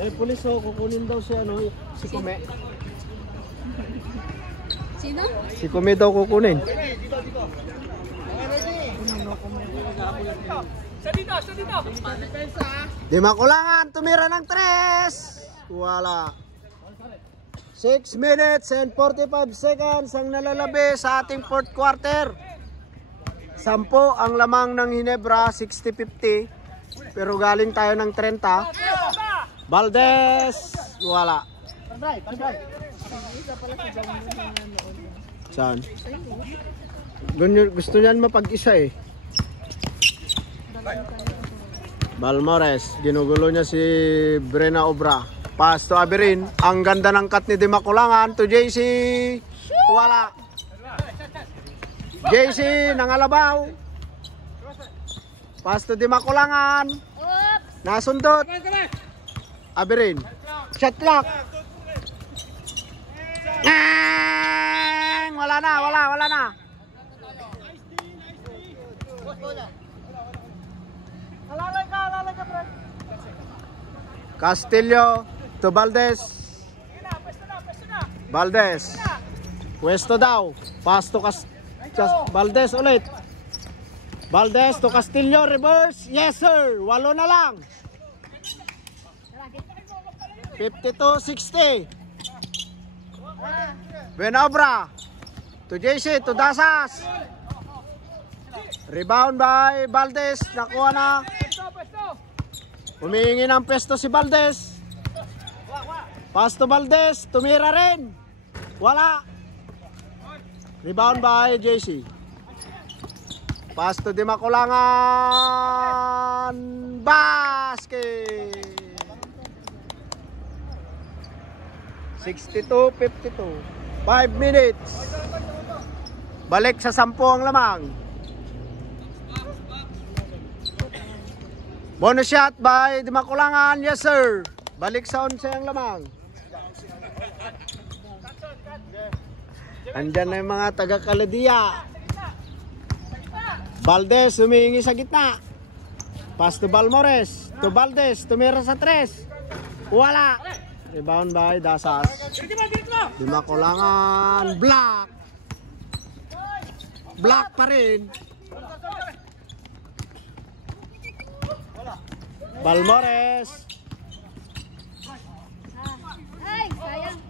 Eh, pulis oh, kukunin daw si ano, si Kume. Sino? Si Kume daw kukunin. Di makulangan, tumira ng 3. Wala. 6 minutes and 45 seconds ang nalalabi sa ating fourth quarter. 10 ang lamang ng Ginebra, 60-50. Pero galing tayo ng 30. Valdez, wala. Saan? Gusto niyan mapag-isa eh. Balmores, ginugulo niya si Brena Obra. Pass to Aberin. Ang ganda ng cut ni Dimakulangan to JC. Wala. JC nangalabaw. Pass to Dimakulangan. Nasundot. Aberin. Shot clock. Wala na, wala na. Castillo to Valdez. Valdez. Pwesto daw. Pass to Valdez ulit. Valdez to Castillo, reverse. Yes sir. 8 na lang. 52-60. Benobra to JC to Dasas. Rebound by Valdez. Nakuha na. Humihingi ng pesto si Valdez. Pass to Valdez. Tumira rin. Wala. Rebound by JC. Pass to Dimakulangan. Basket. 62-52. 5 minutes. Balik sa 10 ang lamang. Bonus shot by Dimakulangan. Yes sir. Balik sa 11 ang lamang. Andyan na yung mga taga-Kaladiya. Valdez humihingi sa gitna. Pass to Balmores. To Valdez. Tumira sa 3. Wala. Rebound by Dasas. Dimakulangan. Block. Block pa rin. Balmores. Ay, sayang.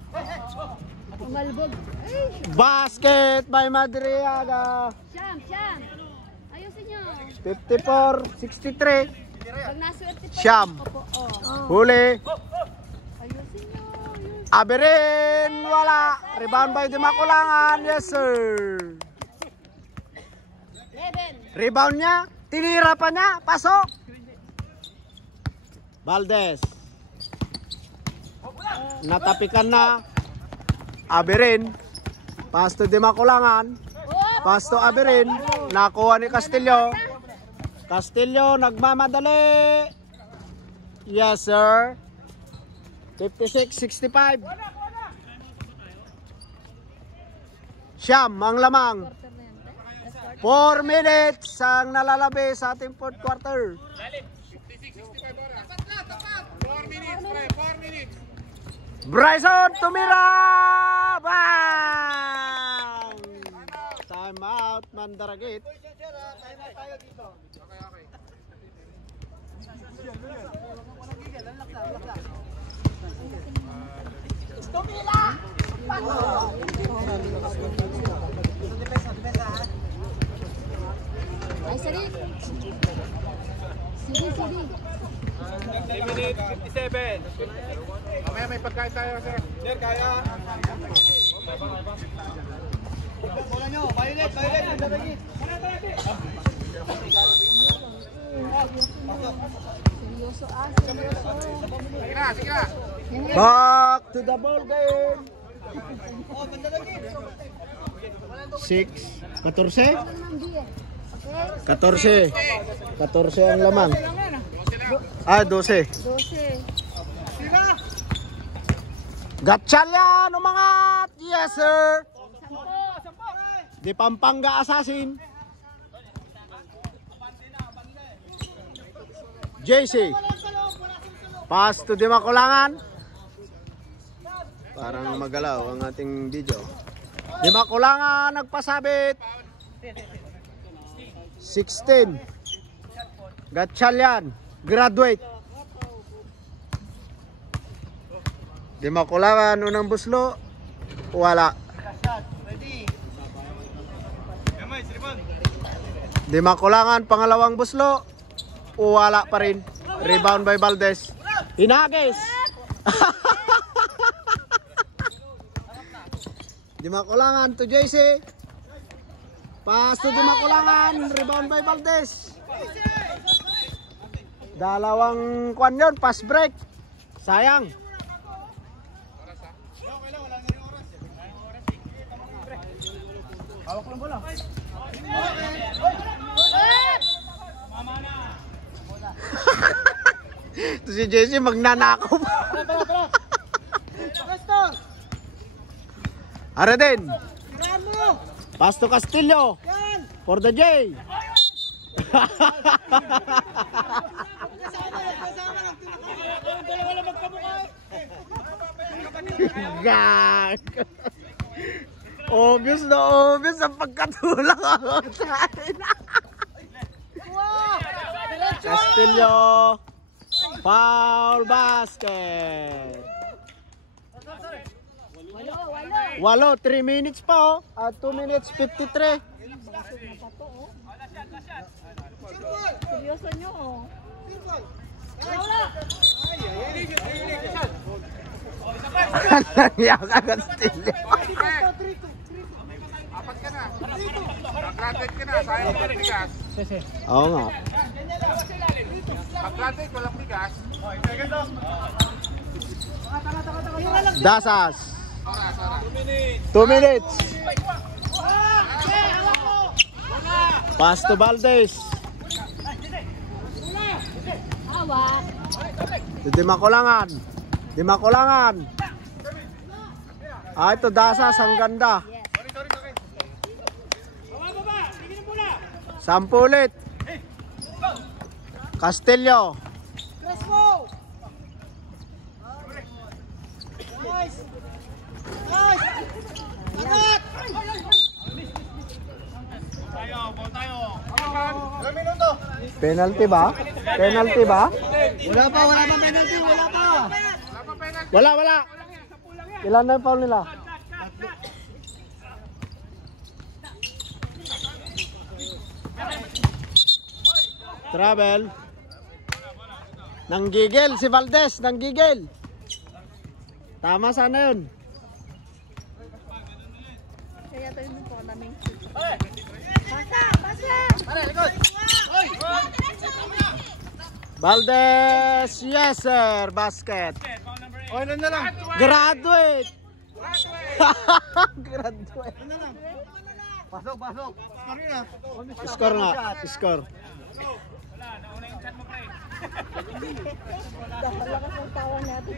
Umalbog. Basket by Madriaga. Siyam. Ayusin nyo. 54-63. Pag naswerte pa. Siyam. Opo, Huli. ayusin nyo. Aberin. Wala. Rebound by Dimakulangan. Yes sir. 11. Rebound niya. Tinira pa niya. Pasok. Valdez. Natapikan na. Aberin. Pass to Dimakulangan. Pass to Aberin. Nakuha ni Castillo. Castillo nagmamadali. Yes sir. 56-65. Siyam ang lamang. 4 minutes ang nalalabi sa ating fourth quarter. 4 minutes. Bryson tumira! Bang! Time out, Mandaragit. Ay, sorry. Sige. Mamaya may pagkain tayo, sir. Sir, kaya. Bola nyo, violet, violet. Seryoso seryoso. Sige na, sige na. Back to the ball game. 6, 14? 14. 14 ang lamang. Ah, 12. 12. Gatchalyan umangat! Yes, sir! Di Pampanga Assassin. JC. Pass to Di Makulangan. Parang magalaw ang ating video. Di Makulangan nagpasabit. 16. Gatchalyan. Graduate. Di Makulangan unang buslo. Wala. Di Makulangan pangalawang buslo. Wala pa rin. Rebound by Valdez. Hinagis. Di Makulangan to JC. Pass to Di Makulangan. Rebound by Valdez. Dalawang kwan yun. Pass break. Sayang. Hawak lang bola. Ito si JC magnanakaw pa. Ara din. Pass to Castillo. For the J. Gag. Obvious na obvious ang pagkatulak ako sa akin. Castillo. Foul basket. Walo, 3 minutes pa oh. 2 minutes 53. Seryoso nyo oh. Nangyay ka Castillo. Apat ka na. Mag-graduate ka na. Sayang walang bigas. Oo nga. Mag-graduate, walang bigas. Dasas. 2 minutes. Pass to Valdez. Hawak. Di Makulangan. Di Makulangan. Ito Dasas, ang ganda. 10 ulit. Castillo. Penalty ba? Penalty ba? Wala pa penalty, wala pa. Wala. Ilan na yung foul nila? Travel. Nanggigil si Valdez, nanggigil. Tama sana yun. Kaya tayo mo po namin. Pasa! Valdez, yes sir, basket. O, ilan na lang? Graduate. Graduate. Pasok. Score nga, score. Lakas ng tawa natin.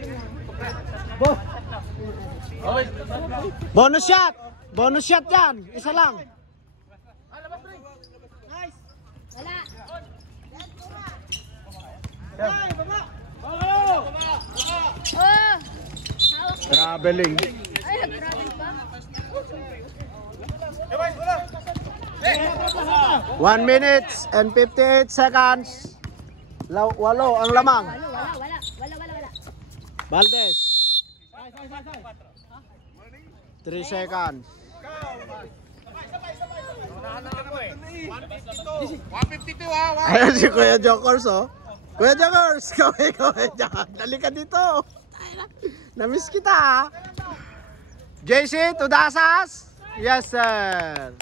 Bonus shot. Bonus shot yan. Isa lang. Wala. Traveling. Ay, nag-travel pa. 1 minute and 58 seconds. Walo ang lamang. Wala. Valdez. 3 seconds. 152 ha. Ayan si Kuya Jokers oh. Kuya Jagers, kaway dyan. Dali ka dito. Namiss kita. JC, Tudasas? Yes, sir.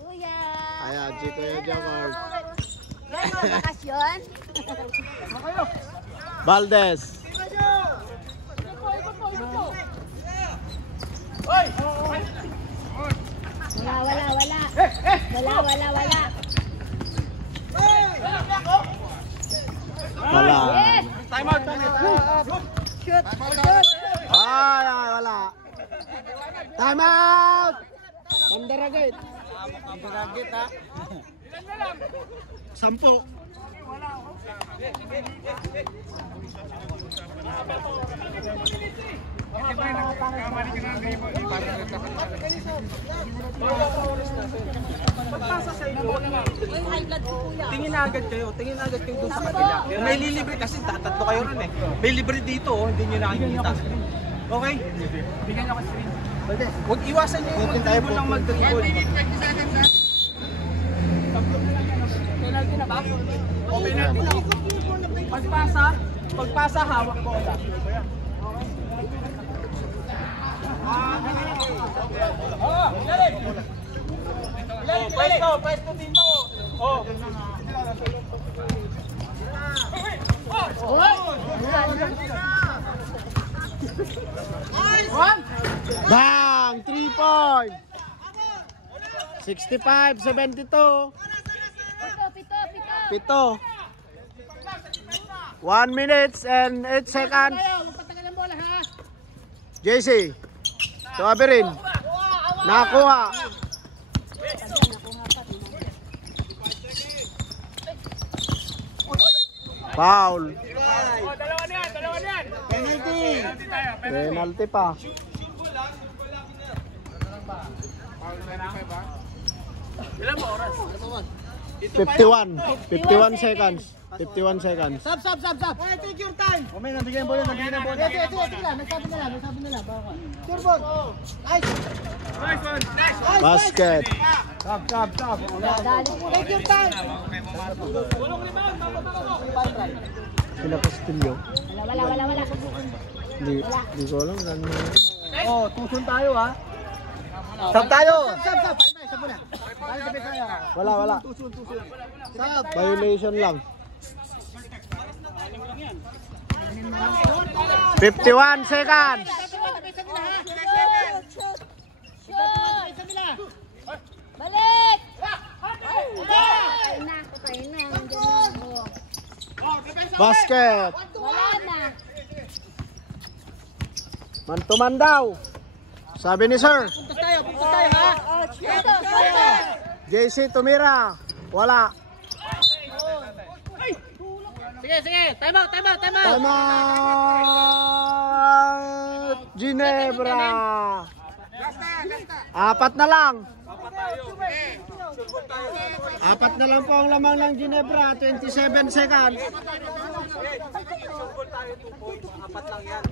Kuya. Ayan, si Kuya Jagers. Gano'n, bakasyon? Valdez. Wala. Wala. Time out. Shoot. Ay, wala. Time out! Mandaragit. Mandaragit ha. 10. Tingin agad kayo doon sa kabila. May lilibre kasi tatatlo kayo rin eh. May libre dito oh, hindi nyo nakikita. Okay? Bigyan nyo ka screen. Huwag iwasan nyo yung mag-dribble ng mag-dribble. Penalty na ba? O penalty na. Pagpasa hawak ko ulit. Pwesto dito. Oh. Bang! 3 point! 65-72. Pito. 1 minute and 8 seconds. JC. Sabi rin. Nakuha. Foul. Dalawa na yan. Penalty pa. Ilan ba oras? 51 seconds. 51 seconds. Stop. Hey, take your time. May nabigyan mo yan, nabigyan mo yan. Sige lang, nagsabi nila. Sure ball. Nice. Basket. Stop. Take your time. Sila Castillo. Wala. Di ko alam. Oh, tusun tayo ha. Stop tayo. Stop. Isa muna. Tayo sa Bisaya. Wala. Tusun. Stop. Violation lang. 51 seconds. Balik! Patay na. Basket. Wala na. Man-to-man daw. Sabi ni sir. Puntos tayo ha. JC tumira. Wala. Sige. Time out. Tama. Ginebra. 4 na lang. 4 na lang po ang lamang ng Ginebra. 27 seconds. Football tayo 2 points. 4 lang yan.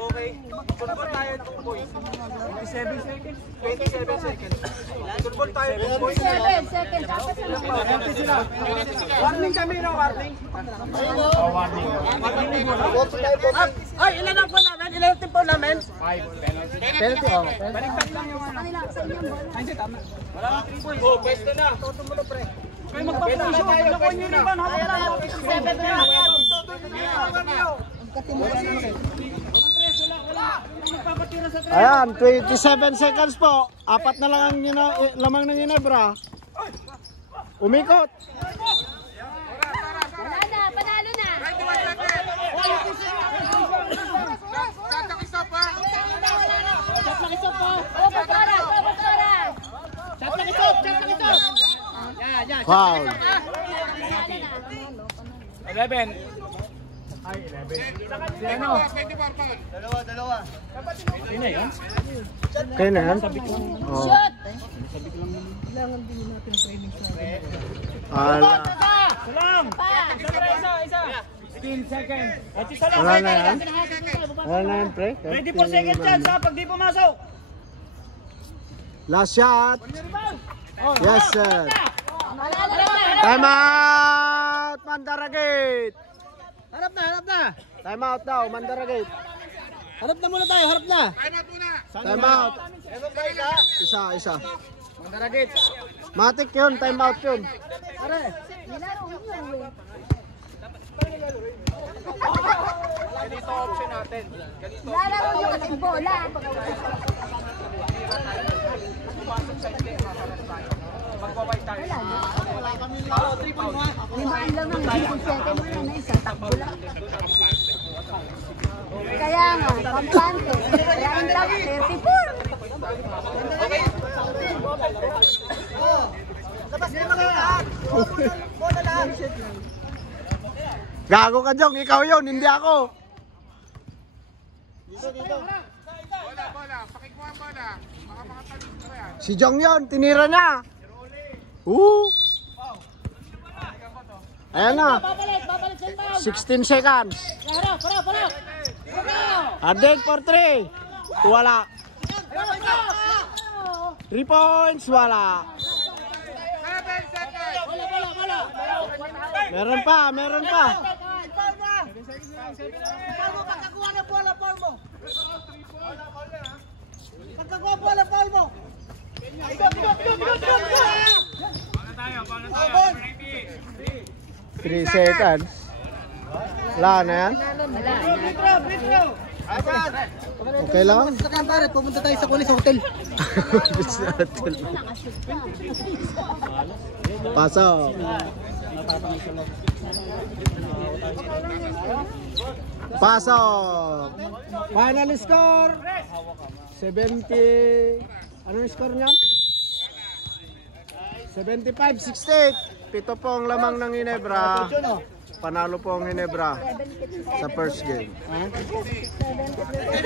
Okay. Football tayo 2 points. 27 seconds. Football tayo 2 points. 7 seconds. Apat na lang. Warning kami na warning. Ay, ilan ang po namin? Ilan ang team po namin? 5. Penalty oh. Wala nang 3 points. Oh, best na. Toto mo na pre. Kayo magpapulisyo. Nakuha nyo naman. Hawak na. 7 na. Ayan, 27 seconds po. 4 na lang ang lamang ng Ginebra. Umikot. Wala na. Panalo na. Foul. 11. Dalawa. Kayo na yan? Oh. Shoot! Ala. Pa! Isa. 15 seconds. At isa lang. Wala na yan? Wala na yan, pre? 24 seconds chance ha, pag di pumasok. Last shot. Yes, sir. Manalo na. Time out! Mandaragit. Hanap na. Time out daw, Mandaragate. Harap na muna tayo, harap na. Time out. Isa. Mandaragit. Matik yun, time out yun. Nilaro nyo eh. Ganito option natin. Nilaro nyo kasi bola. Pasok sa hindi, makasalas tayo. Magpapay tayo. Oo, 3 pound. Limaan lang ng 10 seconds na isang takbo lang. Kaya nga, kampante. Kaya lang 34. Gago ka, Jong. Ikaw yun, hindi ako. Si Jong yun, tinira niya. Ayan na. 16 seconds. Adek for 3. Wala. 3 points, wala. Meron pa. Pagkakuha na bola, Paul mo. Pagkakuha bola, Paul mo. Bigot. 3 seconds. Wala na yan. Okay lang. Pumunta tayo sa kulis sa hotel. Pasok. Pasok. Final score 70. Anong score niyan? 75-68. 7 po ang lamang ng Ginebra. Panalo po ang Ginebra sa first game.